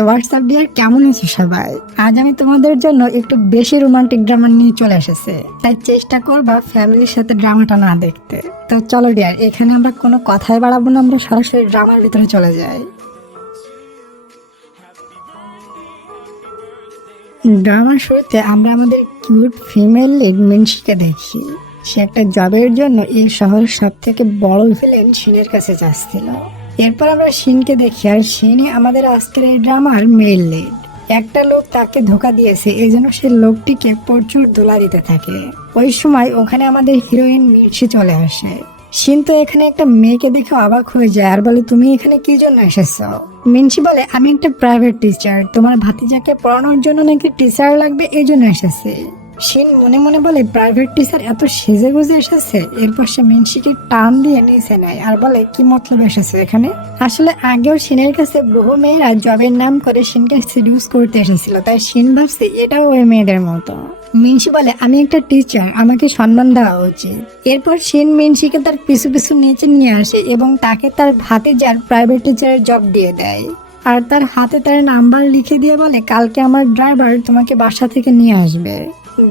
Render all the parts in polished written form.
WhatsApp deer, কেমন আছো সবাই? আজ আমি তোমাদের জন্য একটু বেশি রোমান্টিক ড্রামা নিয়ে চলে এসেছি, তাই চেষ্টা করবা ফ্যামিলির সাথে ড্রামাটা না দেখতে। তো চলো ডিয়ার, এখানে আমরা কোনো কথাই বাড়াবো না, আমরা সরাসরি ড্রামার ভিতরে চলে যাই। ড্রামার শুরুতে আমরা আমাদের কিউট ফিমেল লিড মিনসিকে দেখি। সে একটা জবের জন্য এই শহরের সব থেকে বড় ভিলেন শিনের কাছে যাচ্ছিল। এরপর আমরা শিনকে দেখি, আর শিনই আমাদের আজকের এই ড্রামার মেল লিড। একটা লোক তাকে ধোকা দিয়েছে, এই জন্য সে লোকটিকে প্রচুর ধোলা দিতে থাকে। ওই সময় ওখানে আমাদের হিরোইন মির্চি চলে আসে। শিন তো এখানে একটা মেয়েকে দেখে অবাক হয়ে যায় আর বলে, তুমি এখানে কি জন্য এসেছো? মিনসি বলে, আমি একটা প্রাইভেট টিচার, তোমার ভাতিজাকে পড়ানোর জন্য নাকি টিচার লাগবে, এই জন্য এসেছে। শিন মনে মনে বলে, প্রাইভেট টিচার এত সেজে গুজে এসেছে? এরপর সে মিনসিকে টান দিয়ে নিচে নেয় আর বলে, কি মতলব এসেছে এখানে? আসলে আগেও শিনের কাছে বহু মেয়েরা জবের নাম করে শিনকে সিডিউস করতে এসেছিল, তাই শিন ভাবছে এটাও ওই মেয়েদের মতো। মিনসি বলে, আমি একটা টিচার, আমাকে সম্মান দেওয়া উচিত। এরপর শিন মিনসিকে তার পিছু পিছু নিচে নিয়ে আসে এবং তাকে তার ভাতিজার প্রাইভেট টিচারের জব দিয়ে দেয়। আর তার হাতে তার নাম্বার লিখে দিয়ে বলে, কালকে আমার ড্রাইভার তোমাকে বাসা থেকে নিয়ে আসবে,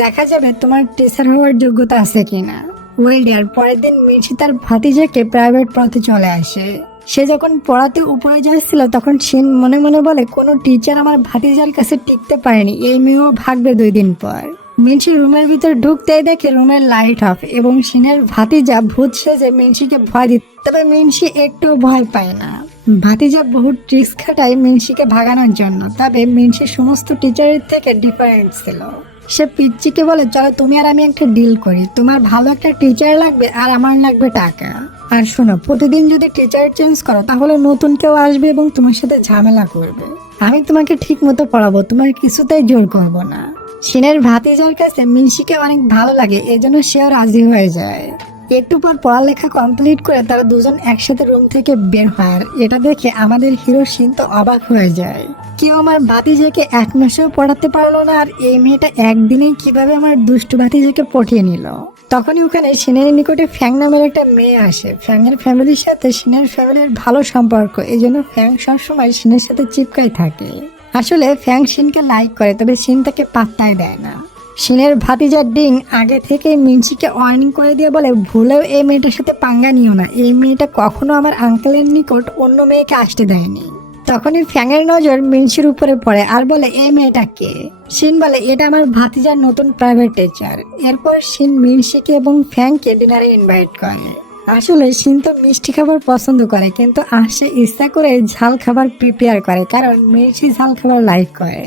দেখা যাবে তোমার টিচার হওয়ার যোগ্যতা আছে কিনা। ওয়েল ডিয়ার, পরের দিন মিনসি তার ভাতিজাকে প্রাইভেট পথে চলে আসে। সে যখন পড়াতে উপরে যাচ্ছিল তখন শিন মনে মনে বলে, কোনো টিচার আমার ভাতিজার কাছে টিকতে পারেনি, এই মেয়েও ভাগবে 2 দিন পর। মিনসি রুমের ভিতর ঢুকতেই দেখে রুমের লাইট অফ এবং শিনের ভাতিজা ভূত সেজে মিনসিকে ভয় দিত। তবে মিনসি একটু ভয় পায় না। ভাতিজা বহু ট্রিক্স খাটায় মিনসিকে ভাগানোর জন্য, তবে মিনসি সমস্ত টিচারের থেকে ডিফারেন্ট ছিল। সে পিচ্চিকে বলে, চলো তুমি আর আমি একটা ডিল করি, তোমার ভালো একটা টিচার লাগবে আর আমার লাগবে টাকা। আর শোনো, প্রতিদিন যদি টিচার চেঞ্জ করো তাহলে নতুন কেউ আসবে এবং তোমার সাথে ঝামেলা করবে। আমি তোমাকে ঠিক মতো পড়াবো, তোমার কিছুতেই জোর করবো না। শিনের ভাতিজার কাছে মিনসিকে অনেক ভালো লাগে, এজন্য সেও রাজি হয়ে যায়। একটু পর পড়ালেখা কমপ্লিট করে তারা দুজন একসাথে রুম থেকে বের হয়। আর এটা দেখে আমাদের হিরো শিন তো অবাক হয়ে যায়। কেউ আমার ভাতিজাকে 1 মাসেও পড়াতে পারলো না, আর এই মেয়েটা একদিনেই কিভাবে আমার দুষ্টু ভাতিজাকে পটিয়ে নিল। তখনই ওখানে শিনের নিকটে ফ্যাং নামের একটা মেয়ে আসে। ফ্যাংয়ের ফ্যামিলির সাথে শিনের ফ্যামিলির ভালো সম্পর্ক, এই জন্য ফ্যাং সবসময় শিনের সাথে চিপকাই থাকে। আসলে ফ্যাং শিনকে লাইক করে, তবে শিন তাকে পাত্তাই দেয় না। শিনের ভাতিজা ডিং আগে থেকে মিনসিকে ওয়ার্নিং করে দিয়ে বলে, ভুলেও এই মেয়েটার সাথে পাঙ্গা নিও না, এই মেয়েটা কখনো আমার আঙ্কেলের নিকট অন্য মেয়েকে আসতে দেয়নি। তখনই ফ্যাংয়ের নজর মিনসির উপরে পড়ে আর বলে, এই মেয়েটা কে? শিন বলে, এটা আমার ভাতিজার নতুন প্রাইভেট টিচার। এরপর শিন মিনসিকে এবং ফ্যাংকে ডিনারে ইনভাইট করে। আসলে শিন তো মিষ্টি খাবার পছন্দ করে, কিন্তু আসে ইচ্ছা করে ঝাল খাবার প্রিপেয়ার করে, কারণ মিনসি ঝাল খাবার লাইক করে।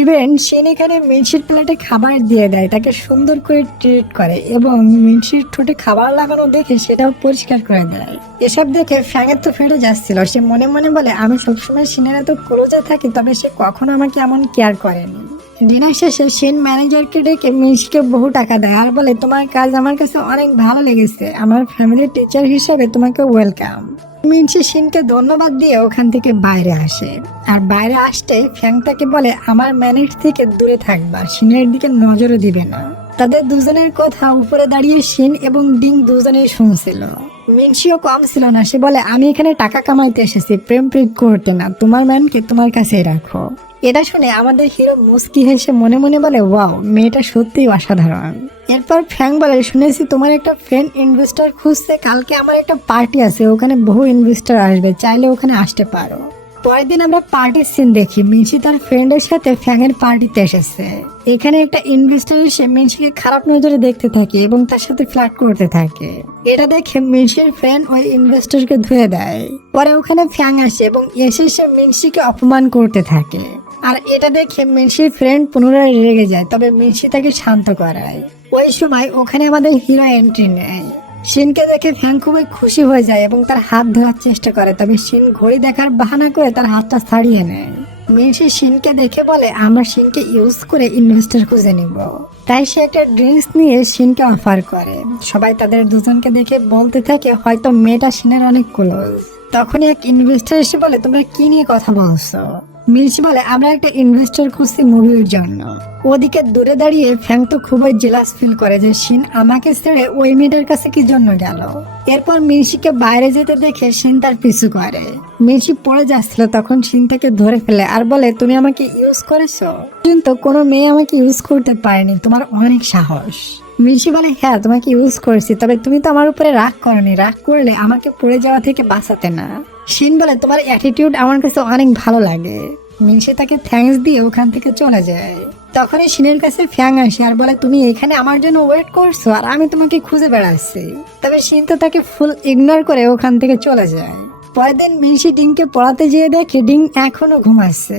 ইভেন শিন এখানে মিনসির প্লেটে খাবার দিয়ে দেয়, তাকে সুন্দর করে ট্রিট করে এবং মিনসির ঠোঁটে খাবার লাগানো দেখে সেটাও পরিষ্কার করে দেয়। এসব দেখে ফ্যাঙের তো ফেটে যাচ্ছিল। সে মনে মনে বলে, আমি সবসময় শিনের এত ক্লোজে থাকি, তবে সে কখনো আমাকে এমন কেয়ার করেনি। ডিনার শেষে শিন ম্যানেজারকে ডেকে মিনসিকে বহু টাকা দেয় আর বলে, তোমার কাজ আমার কাছে অনেক ভালো লেগেছে, আমার ফ্যামিলির টিচার হিসেবে তোমাকে ওয়েলকাম। মিনসি শিনকে ধন্যবাদ দিয়ে ওখান থেকে বাইরে আসে। আর বাইরে আসতে ফ্যাং তাকে বলে, আমার ম্যানেজ থেকে দূরে থাকবা, শিনের দিকে নজরও দিবে না। তাদের দুজনের কথা উপরে দাঁড়িয়ে শিন এবং ডিং দুজনেই শুনছিল। মিনসিও কম ছিল না, সে বলে, আমি এখানে টাকা কামাইতে এসেছি, প্রেম করতে না, তোমার ম্যানকে তোমার কাছেই রাখো। এটা শুনে আমাদের হিরো মুস্কি হেসে মনে মনে বলে, ওয়াও, মেয়েটা সত্যিই অসাধারণ। এরপর ফ্যাং বলে, শুনেছি তোমার একটা ফ্রেন্ড ইনভেস্টর খুঁজছে, কালকে আমার একটা পার্টি আছে, ওখানে বহু ইনভেস্টর আসবে, চাইলে ওখানে আসতে পারো। পরের দিন আমরা পার্টির সিন দেখি। মিনসি তার ফ্রেন্ডের সাথে ফ্যাংয়ের পার্টিতে এসেছে। এখানে একটা ইনভেস্টর এসে মিনসিকে খারাপ নজরে দেখতে থাকে এবং তার সাথে ফ্লার্ট করতে থাকে। এটা দেখে মিনসির ফ্রেন্ড ওই ইনভেস্টরকে ধুয়ে দেয়। পরে ওখানে ফ্যাং আসে এবং এসে সে মিনসিকে অপমান করতে থাকে। আর এটা দেখে মিনসির ফ্রেন্ড পুনরায় রেগে যায়, তবে মিনসি তাকে শান্ত করায়। ওই সময় ওখানে আমাদের হিরো এন্ট্রি নেয়। শিনকে দেখে ফ্যাং খুবই খুশি হয়ে যায় এবং তার হাত ধরার চেষ্টা করে, তবে শিন ঘড়ি দেখার বাহানা করে তার হাতটা ছাড়িয়ে নেয়। মিনসি শিনকে দেখে বলে, আমরা শিনকে ইউজ করে ইনভেস্টর খুঁজে নিব। তাই সে একটা ড্রিঙ্কস নিয়ে শিনকে অফার করে। সবাই তাদের দুজনকে দেখে বলতে থাকে, হয়তো মেয়েটা শিনের অনেক ক্লোজ। তখনই এক ইনভেস্টর এসে বলে, তোমরা কি নিয়ে কথা বলছো? মির্চি বলে আমরা একটা ইনভেস্টর খুঁজছি মুভির জন্য। ওদিকে দূরে দাঁড়িয়ে ফ্যাং তো খুবই জেলাস ফিল করে যে শিন আমাকে ছেড়ে ওই মেয়েটার কাছে কি জন্য গেল। এরপর মির্চিকে বাইরে যেতে দেখে শিন তার পিছু করে। মির্চি পড়ে যাচ্ছিল, তখন শিন তাকে ধরে ফেলে আর বলে তুমি আমাকে ইউজ করেছো, কিন্তু কোনো মেয়ে আমাকে ইউজ করতে পারেনি, তোমার অনেক সাহস। মির্চি বলে হ্যাঁ তোমাকে ইউজ করেছি, তবে তুমি তো আমার উপরে রাগ করনি, রাগ করলে আমাকে পড়ে যাওয়া থেকে বাঁচাতে না। শিন বলে তোমার অ্যাটিটিউড আমার কাছে অনেক ভালো লাগে। মির্চি তাকে থ্যাঙ্কস দিয়ে ওখান থেকে চলে যায়। তখনই শিনের কাছে ফ্যাং আসে আর বলে তুমি এখানে আমার জন্য ওয়েট করছো আর আমি তোমাকে খুঁজে বেড়াচ্ছি। তবে শিন তো তাকে ফুল ইগনোর করে ওখান থেকে চলে যায়। পরের দিন মির্চি ডিংকে পড়াতে যেয়ে দেখে ডিং এখনো ঘুমাচ্ছে।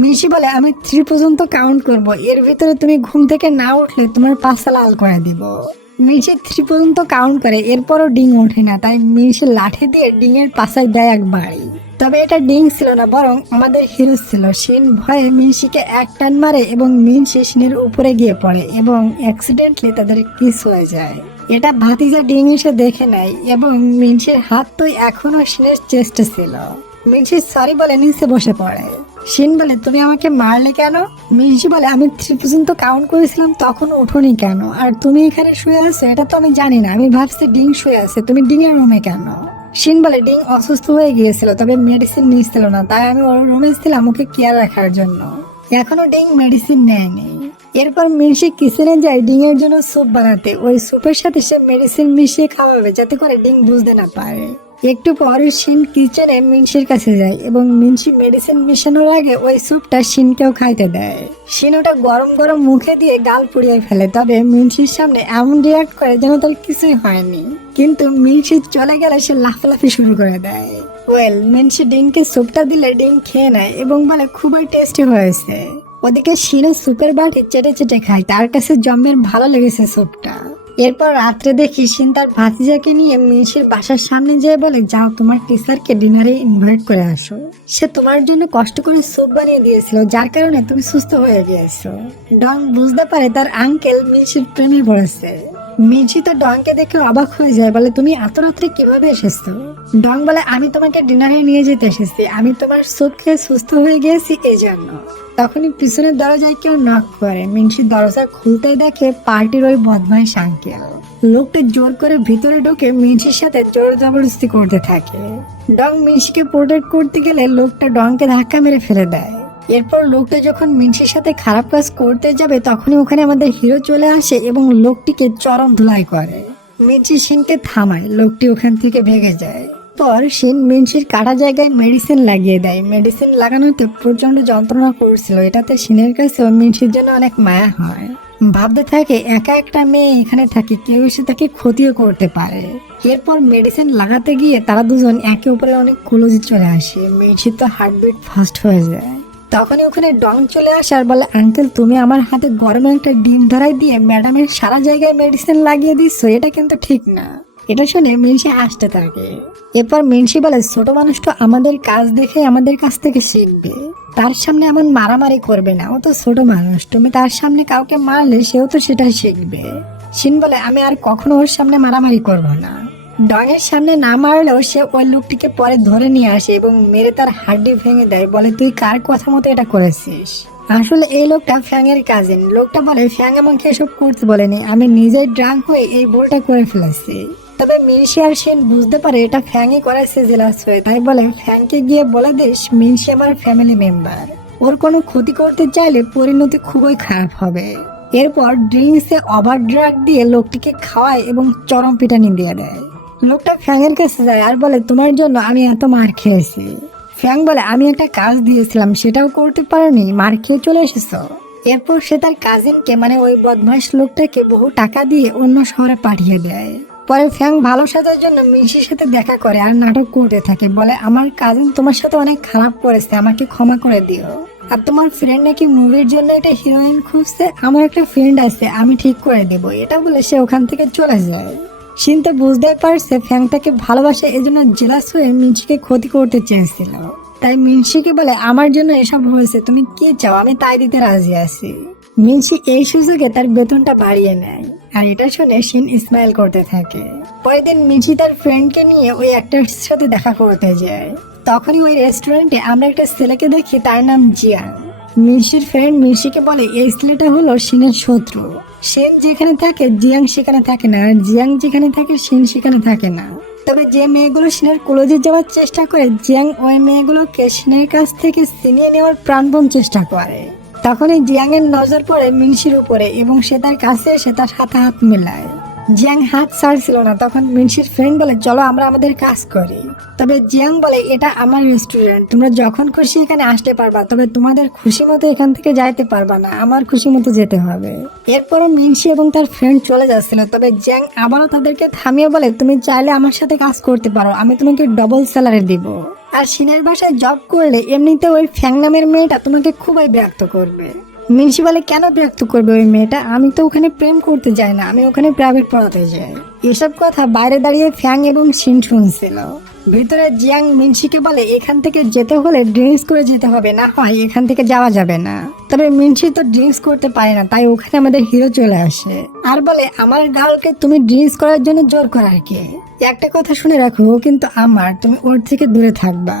মির্চি বলে আমি 3 পর্যন্ত কাউন্ট করব, এর ভিতরে তুমি ঘুম থেকে না উঠলে তোমার পাশা লাল করে দিব। মির্চি 3 পর্যন্ত কাউন্ট করে, এরপরও ডিং ওঠে না, তাই মির্চি লাঠি দিয়ে ডিং এর পাশায় দেয় এক বাড়ি। তবে এটা ডিং ছিল না, বরং আমাদের হিরো ছিল। শিন ভয়ে মির্চিকে এক টান মারে এবং মির্চি শিনের উপরে গিয়ে পড়ে এবং অ্যাক্সিডেন্টলি তাদের কিস হয়ে যায়। এটা ভাতিজা ডিং এসে দেখে নেয় এবং মির্চির হাত তো এখনো শিনের চেস্টে ছিল। মির্চি সরি বলে নিচে বসে পড়ে। শিন বলে তুমি আমাকে মারলে কেন? মির্চি বলে আমি 3 পর্যন্ত কাউন্ট করেছিলাম তখন উঠোনি কেন, আর তুমি এখানে শুয়ে আছো এটা তো আমি জানি না, আমি ভাবছি ডিং শুয়ে আছে, তুমি ডিং এর রুমে কেন? শিন বলে ডিং অসুস্থ হয়ে গিয়েছিল, তবে মেডিসিন নিচ্ছিল না, তাই আমি ওর রুমে ছিলাম ওকে কেয়ার রাখার জন্য, এখনো ডিং মেডিসিন নেয়নি। এরপর মির্চি কিচেনে যায় ডিং এর জন্য স্যুপ বানাতে। ওই স্যুপের সাথে সে মেডিসিন মিশিয়ে খাওয়াবে যাতে করে ডিং বুঝতে না পারে। একটু পরে শিন কিচেনে মিনসির কাছে যায় এবং মিনসি মেডিসিন মিশানোর আগে ওই স্যুপটা শিনকেও খাইতে দেয়। শিন ওটা গরম গরম মুখে দিয়ে গাল পুড়িয়ে ফেলে, তবে মিনসির সামনে এমন রিয়াক্ট করে যেন তার কিছুই হয়নি। কিন্তু মিনসি চলে গেলে সে লাফালাফি শুরু করে দেয়। মিনসি ডিংকে স্যুপটা দিলে ডিং খেয়ে নেয় এবং বলে খুবই টেস্টি হয়েছে। ওদিকে শিনও স্যুপের বাটি চেটে চেটে খায়, তার কাছে জম্মের ভালো লেগেছে স্যুপটা। এরপর রাত্রে দেখি শিন তার ভাতিজাকে নিয়ে মিনসির বাসার সামনে যেয়ে বলে যাও তোমার টিচারকে ডিনারে ইনভাইট করে আসো, সে তোমার জন্য কষ্ট করে স্যুপ বানিয়ে দিয়েছিল যার কারণে তুমি সুস্থ হয়ে গিয়েছো। ডং বুঝতে পারে তার আঙ্কেল মিনসির প্রেমে পড়েছে। মিনসি তো ডংকে দেখে অবাক হয়ে যায়, বলে তুমি এত রাত্রে কিভাবে এসেছো? ডং বলে আমি তোমাকে ডিনারে নিয়ে যেতে এসেছি, আমি তোমার স্যুপ খেয়ে সুস্থ হয়ে গিয়েছি এই জন্য। তখনই পিছনের দরজায় কেউ নক করে। মিনসি দরজা খুলতে দেখে পার্টির ওই বদমাইশ আঙ্কেল। লোকটা জোর করে ভিতরে ঢুকে মিনসির সাথে জোর জবরদস্তি করতে থাকে। ডং মিনসিকে প্রোটেক্ট করতে গেলে লোকটা ডংকে ধাক্কা মেরে ফেলে দেয়। এরপর লোকটা যখন মিনসির সাথে খারাপ কাজ করতে যাবে তখনই ওখানে আমাদের হিরো চলে আসে এবং লোকটিকে চরম ধুলাই করে। মিনসি শিনকে থামায়, লোকটি ওখান থেকে ভেগে যায়। পর শিন মিনসির কাটা জায়গায় মেডিসিন লাগিয়ে দেয়। মেডিসিন লাগানোতে প্রচন্ড যন্ত্রণা করছিল, এটাতে শিনের কাছেও মিনসির জন্য অনেক মায়া হয়। ভাবতে থাকে একা একটা মেয়ে এখানে থাকে, কেউ এসে তাকে ক্ষতিও করতে পারে। এরপর মেডিসিন লাগাতে গিয়ে তারা দুজন একে অপরের অনেক ক্লোজ চলে আসে। মিনসির তো হার্টবিট ফাস্ট হয়ে যায়। তখনই ওখানে ডং চলে আসে আর বলে আঙ্কেল তুমি আমার হাতে গরমে একটা ডিম ধরাই দিয়ে ম্যাডামের সারা জায়গায় মেডিসিন লাগিয়ে দিচ্ছ, এটা কিন্তু ঠিক না। এটা শুনে মিনসি হাসতে থাকে। এরপর মিনসি বলে ছোট মানুষটা আমাদের কাজ দেখে আমাদের কাছ থেকে শিখবে, তার সামনে এমন মারামারি করবে না, ও তো ছোট মানুষ, তুমি তার সামনে কাউকে মারলে সেও তো সেটাই শিখবে। শিন বলে আমি আর কখনো ওর সামনে মারামারি করব না। ডং এর সামনে না মারলেও সে ওই লোকটিকে পরে ধরে নিয়ে আসে এবং মেরে তার হাড্ডি ভেঙে দেয়, বলে তুই কার কথা মতো এটা করেছিস? আসলে এই লোকটা ফ্যাং এর কাজিন। লোকটা বলে ফ্যাং আমাকে এসব করতে বলেনি, আমি নিজেই ড্রাঙ্ক হয়ে এই ভুলটা করে ফেলেছি। তবে মিনসি আর শিন বুঝতে পারে এটা ফ্যাংই করেছে জেলাস হয়ে, তাই বলে ফ্যাংকে গিয়ে বলে দিস মিনসি আমার ফ্যামিলি মেম্বার, ওর কোনো ক্ষতি করতে চাইলে পরিণতি খুবই খারাপ হবে। এরপর ড্রিঙ্কসে ওভার ড্রাগ দিয়ে লোকটিকে খাওয়ায় এবং চরম পিটানি দিয়ে দেয়। লোকটা ফ্যাং এর কাছে যায় আর বলে তোমার জন্য আমি এত মার খেয়েছি। ফ্যাং বলে আমি একটা কাজ দিয়েছিলাম সেটাও করতে পারোনি, মার খেয়ে চলে এসেছো। এরপর সে তার কাজিনকে মানে ওই বদমাশ লোকটাকে বহু টাকা দিয়ে অন্য শহরে পাঠিয়ে দেয়। পরে ফ্যাং ভালো সাজার জন্য মিনসির সাথে দেখা করে আর নাটক করতে থাকে, বলে আমার কাজিন তোমার সাথে অনেক খারাপ করেছে, আমাকে ক্ষমা করে দিও। আর তোমার ফ্রেন্ড নাকি মুভির জন্য একটা হিরোইন খুঁজছে, আমার একটা ফ্রেন্ড আছে, আমি ঠিক করে দেবো। এটা বলে সে ওখান থেকে চলে যায়। শিন তো বুঝতে পারছে ফ্যাং তাকে ভালোবাসে, এজন্য জেলাস হয়ে মিনসিকে ক্ষতি করতে চেয়েছিল। তাই মিনসিকে বলে আমার জন্য এসব হয়েছে, তুমি কি চাও আমি তাই দিতে রাজি আছি। মিনসি এই সুযোগে তার বেতনটা বাড়িয়ে নেয় আর এটা শুনে শিন স্মাইল করতে থাকে। পরের দিন মিনসি তার ফ্রেন্ডকে নিয়ে ওই অ্যাক্টরের সাথে দেখা করতে যায়। তখনই ওই রেস্টুরেন্টে আমরা একটা ছেলেকে দেখি, তার নাম জিয়াং। মিনসির ফ্রেন্ড মিনসিকে বলে এই ছেলেটা হলো শিনের শত্রু। শিন যেখানে থাকে জিয়াং সেখানে থাকে না, আর জিয়াং যেখানে থাকে শিন সেখানে থাকে না। তবে যে মেয়েগুলো শিনের কলেজে যাওয়ার চেষ্টা করে, জিয়াং ওই মেয়েগুলোকে শিনের কাছ থেকে ছিনিয়ে নেওয়ার প্রাণপণ চেষ্টা করে। তখনই জিয়াং এর নজর পড়ে মিনসির উপরে এবং সে তার কাছে এসে তার সাথে হাত মেলায়। জিয়াং হাত ছাড়ছিল না। তখন মিনসির ফ্রেন্ড বলে চলো আমরা আমাদের কাজ করি। তবে জিয়াং বলে এটা আমার রেস্টুরেন্ট, তোমরা যখন খুশি এখানে আসতে পারবা, তবে তোমাদের খুশি মতো এখান থেকে যাইতে পারবা না, আমার খুশি মতো যেতে হবে। এরপরে মিনসি এবং তার ফ্রেন্ড চলে যাচ্ছিল, তবে জিয়াং আবারও তাদেরকে থামিয়ে বলে তুমি চাইলে আমার সাথে কাজ করতে পারো, আমি তোমাকে ডবল স্যালারি দিব। আর শিনের বাসায় জব করলে এমনিতে ওই ফ্যাং নামের মেয়েটা তোমাকে খুবই বিরক্ত করবে। মিনসি বলে কেন বিরক্ত করবে ওই মেয়েটা, আমি তো ওখানে প্রেম করতে যাই না, আমি ওখানে প্রাইভেট পড়াতে যাই। এসব কথা বাইরে দাঁড়িয়ে ফ্যাং এবং শিন শুনছিল। ভিতরে জিয়াং মিনসিকে বলে এখান থেকে যেতে হলে ড্রিঙ্কস করে যেতে হবে, না হয় এখান থেকে যাওয়া যাবে না। তবে মিনসি তো ড্রিঙ্কস করতে পারে না, তাই ওখানে আমাদের হিরো চলে আসে আর বলে আমার গার্লকে তুমি ড্রিঙ্কস করার জন্য জোর করার কে? একটা কথা শুনে রাখো, ও কিন্তু আমার, তুমি ওর থেকে দূরে থাকবা।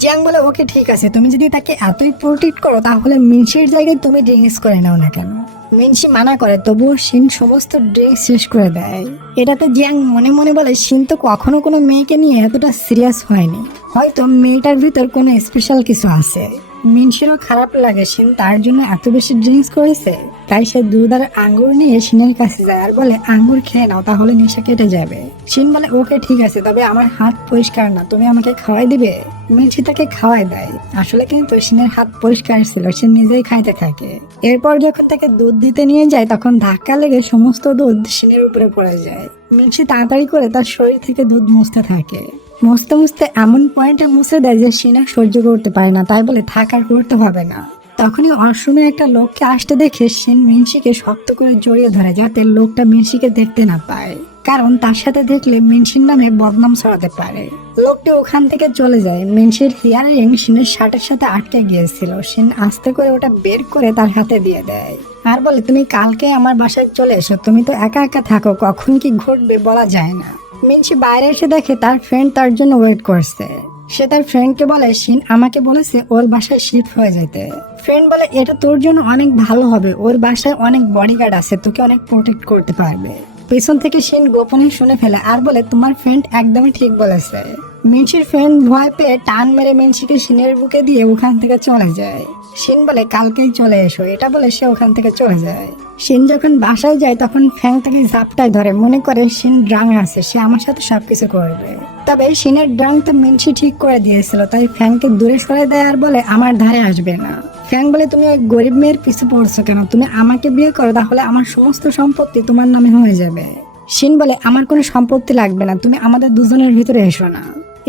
জিয়াং বলে ওকে ঠিক আছে, তুমি যদি তাকে এতই প্রোটেক্ট করো তাহলে মিনসির জায়গায় তুমি ড্রিঙ্কস করে নাও না কেন। মিনসি মানা করে, তবুও শিন সমস্ত ড্রিঙ্কস শেষ করে দেয়। এটাতে জিয়াং মনে মনে বলে শিন তো কখনো কোনো মেয়েকে নিয়ে এতটা সিরিয়াস হয়নি, হয়তো মেয়েটার ভিতর কোনো স্পেশাল কিছু আছে। মিনসিরও খারাপ লাগে শিন তার জন্য এত বেশি ড্রিঙ্কস করেছে, তাই সে দুধ আর আঙ্গুর নিয়ে শিনের কাছে যায় আর বলে আঙ্গুর খেয়ে নাও তাহলে নেশা কেটে যাবে। শিন বলে ওকে ঠিক আছে, তবে আমার হাত পরিষ্কার না, তুমি আমাকে খাওয়াই দিবে। মিনসি তাকে খাওয়াই দেয়। আসলে কিন্তু শিনের হাত পরিষ্কার ছিল, সে নিজেই খাইতে থাকে। এরপর যখন তাকে দুধ দিতে নিয়ে যায় তখন ধাক্কা লেগে সমস্ত দুধ শিনের উপরে পড়ে যায়। মিনসি তাড়াতাড়ি করে তার শরীর থেকে দুধ মুছতে থাকে। মুছতে মুছতে এমন পয়েন্টে মুছে দেয় যে শিনা সহ্য করতে পারে না, তাই বলে থাক আর করতে হবে না। তখনই অসমে একটা লোককে আসতে দেখে শিন মিনসিকে শক্ত করে জড়িয়ে ধরে, যাতে লোকটা মিনসিকে দেখতে না পায়, কারণ তার সাথে দেখলে মিনসির নামে বদনাম ছড়াতে পারে। লোকটি ওখান থেকে চলে যায়। মিনসির হিয়ারিং শিনের শার্টের সাথে আটকে গিয়েছিল। শিন আস্তে করে ওটা বের করে তার হাতে দিয়ে দেয় আর বলে তুমি কালকে আমার বাসায় চলে এসো, তুমি তো একা একা থাকো, কখন কি ঘটবে বলা যায় না। মিনসি বাইরে এসে দেখে তার ফ্রেন্ড তার জন্য ওয়েট করছে। সে তার ফ্রেন্ডকে বলে শিন আমাকে বলেছে ওর বাসায় শিফট হয়ে যেতে। ফ্রেন্ড বলে এটা তোর জন্য অনেক ভালো হবে, ওর বাসায় অনেক বডিগার্ড আছে, তোকে অনেক প্রোটেক্ট করতে পারবে। পেছন থেকে শিন গোপনে শুনে ফেলে আর বলে তোমার ফ্রেন্ড একদমই ঠিক বলেছে। মিনসির ফ্রেন্ড ভয় পেয়ে টান মেরে মিনসিকে শিনের বুকে দিয়ে ওখান থেকে চলে যায়। শিন বলে কালকেই চলে এসো, এটা বলে সে ওখান থেকে চলে যায়। শিন যখন বাসায় যায় তখন ফ্যাং তাকে ঝাপটায় ধরে, মনে করে শিন ড্রাং আছে, সে আমার সাথে সবকিছু করবে। তবে শিনের ড্রাং তো মিনসি ঠিক করে দিয়েছিল, তাই ফ্যাংকে দূরে সরে দেয় আর বলে আমার ধারে আসবে না। ফ্যাং বলে তুমি এক গরিব মেয়ের পিছু পড়ছো কেন, তুমি আমাকে বিয়ে করো তাহলে আমার সমস্ত সম্পত্তি তোমার নামে হয়ে যাবে। শিন বলে আমার কোনো সম্পত্তি লাগবে না, তুমি আমাদের দুজনের ভিতরে এসো না।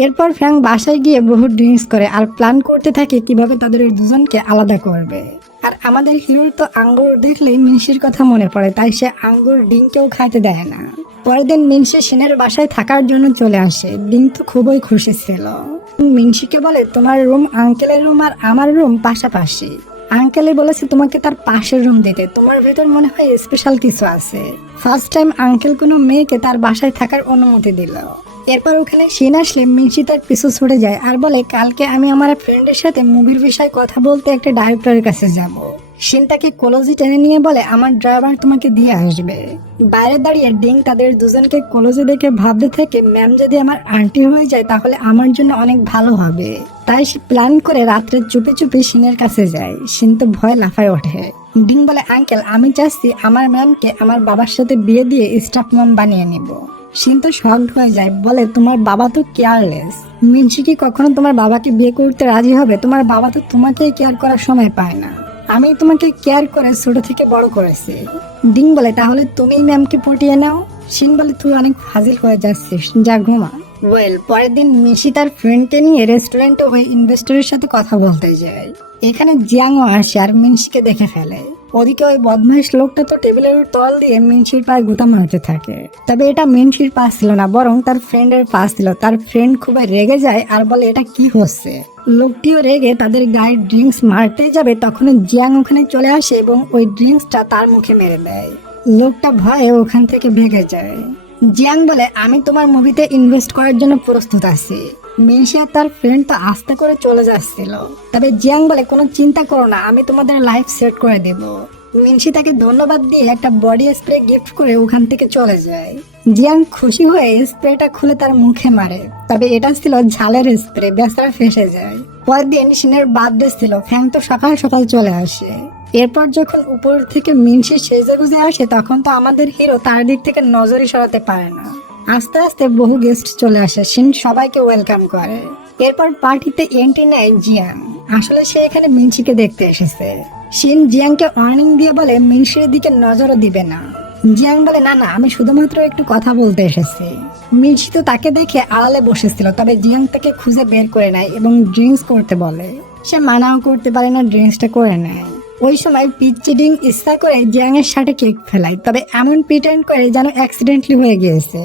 এরপর ফ্যাং বাসায় গিয়ে বহু ড্রিঙ্কস করে আর প্ল্যান করতে থাকে কিভাবে তাদের দুজনকে আলাদা করবে। আর আমাদের হিরোর তো আঙ্গুর দেখলেই মিনসির কথা মনে পড়ে, তাই সে আঙ্গুর ডিঙ্কেও খাইতে দেয় না। পরের দিন মিনসি শিনের বাসায় থাকার জন্য চলে আসে। ডিং তো খুবই খুশি ছিল। মিনসিকে বলে তোমার রুম আঙ্কেলের রুম আর আমার রুম পাশাপাশি, আঙ্কেলে বলেছে তোমাকে তার পাশের রুম দিতে, তোমার ভেতর মনে হয় স্পেশাল কিছু আছে। ফার্স্ট টাইম আঙ্কেল কোনো মেয়েকে তার বাসায় থাকার অনুমতি দিল। এরপর ওখানে শিন আসলে মিনসি তার পিছু ছুটে যায় আর বলে কালকে আমি আমার ফ্রেন্ডের সাথে মুভির বিষয়ে কথা বলতে একটা ডাইরেক্টরের কাছে যাব। শিন তাকে কলেজে টেনে নিয়ে বলে আমার ড্রাইভার তোমাকে দিয়ে আসবে। বাইরে দাঁড়িয়ে ডিং তাদের দুজনকে কলেজে দেখে ভাবতে থেকে ম্যাম যদি আমার আন্টি হয়ে যায় তাহলে আমার জন্য অনেক ভালো হবে। তাই সে প্ল্যান করে রাত্রে চুপি চুপি শিনের কাছে যায়। শিন তো ভয় লাফায় ওঠে। ডিং বলে আঙ্কেল আমি চাচ্ছি আমার ম্যামকে আমার বাবার সাথে বিয়ে দিয়ে স্টাফ ম্যাম বানিয়ে নিব। শিন তো শকড হয়ে যায়, বলে তোমার বাবা তো কেয়ারলেস, মিনসি কি কখনো তোমার বাবাকে বিয়ে করতে রাজি হবে? তোমার বাবা তো তোমাকে কেয়ার করার সময় পায় না, আমি তোমাকে কেয়ার করে ছোট থেকে বড় করেছি। ডিং বলে তাহলে তুমি ম্যামকে পটিয়ে নাও। শিন বলে তুই অনেক ফাজিল হয়ে যাচ্ছিস, যা ঘুমা। পরের দিন মিশি তার ফ্রেন্ডকে নিয়ে রেস্টুরেন্টে ওই ইনভেস্টরের সাথে কথা বলতে যায়। এখানে জিয়াংও আসে আর মিনসিকে দেখে ফেলে। ওদিকে ওই বদমাইশ লোকটা তো টেবিলের তল দিয়ে মিনসির পায়ে গুতা মারতে থাকে। তবে এটা মিনসির পা ছিল না, বরং তার ফ্রেন্ডের পা ছিল। তার ফ্রেন্ড খুবই রেগে যায় আর বলে এটা কি হচ্ছে। লোকটিও রেগে তাদের গায়ে ড্রিঙ্কস মারতে যাবে, তখন জিয়াং ওখানে চলে আসে এবং ওই ড্রিঙ্কসটা তার মুখে মেরে দেয়। লোকটা ভয়ে ওখান থেকে ভেগে যায়। জিয়াং বলে আমি তোমার মুভিতে ইনভেস্ট করার জন্য প্রস্তুত আছি। মিনসি আর তার ফ্রেন্ড তো আস্তে করে চলে যাচ্ছিল, তবে জিয়াং বলে কোনো চিন্তা করো না, আমি তোমাদের লাইফ সেট করে দেব। মিনসি তাকে ধন্যবাদ দিয়ে একটা বডি স্প্রে গিফট করে ওখান থেকে চলে যায়। জিয়াং খুশি হয়ে স্প্রেটা খুলে তার মুখে মারে, তবে এটা ছিল ঝালের স্প্রে, বেচারা ফেসে যায়। পরের দিন শিনের বার্থডে ছিল, ফ্যাং তো সকাল সকাল চলে আসে। এরপর যখন উপর থেকে মিনসি সেজে গুজে আসে তখন তো আমাদের হিরো তার দিক থেকে নজরই সরাতে পারে না। আস্তে আস্তে বহু গেস্ট চলে আসে, শিন সবাইকে ওয়েলকাম করে। এরপর পার্টিতে এন্ট্রি নেয় জিয়াং। আসলে সে এখানে মিনসিকে দেখতে এসেছে। শিন জিয়াংকে ওয়ার্নিং দিয়ে বলে মিনসির দিকে নজরও দিবে না। জিয়াং বলে না না, আমি শুধুমাত্র একটু কথা বলতে এসেছি। মিনসি তো তাকে দেখে আড়ালে বসেছিল, তবে জিয়াং তাকে খুঁজে বের করে নেয় এবং ড্রিঙ্কস করতে বলে। সে মানাও করতে পারে না, ড্রিঙ্কসটা করে নেয়। ওই সময় পিচিডিং ইচ্ছা করে জিয়াং এর সাথে কেক ফেলায়, তবে এমন প্রিটেন্ড করে যেন অ্যাক্সিডেন্টলি হয়ে গিয়েছে।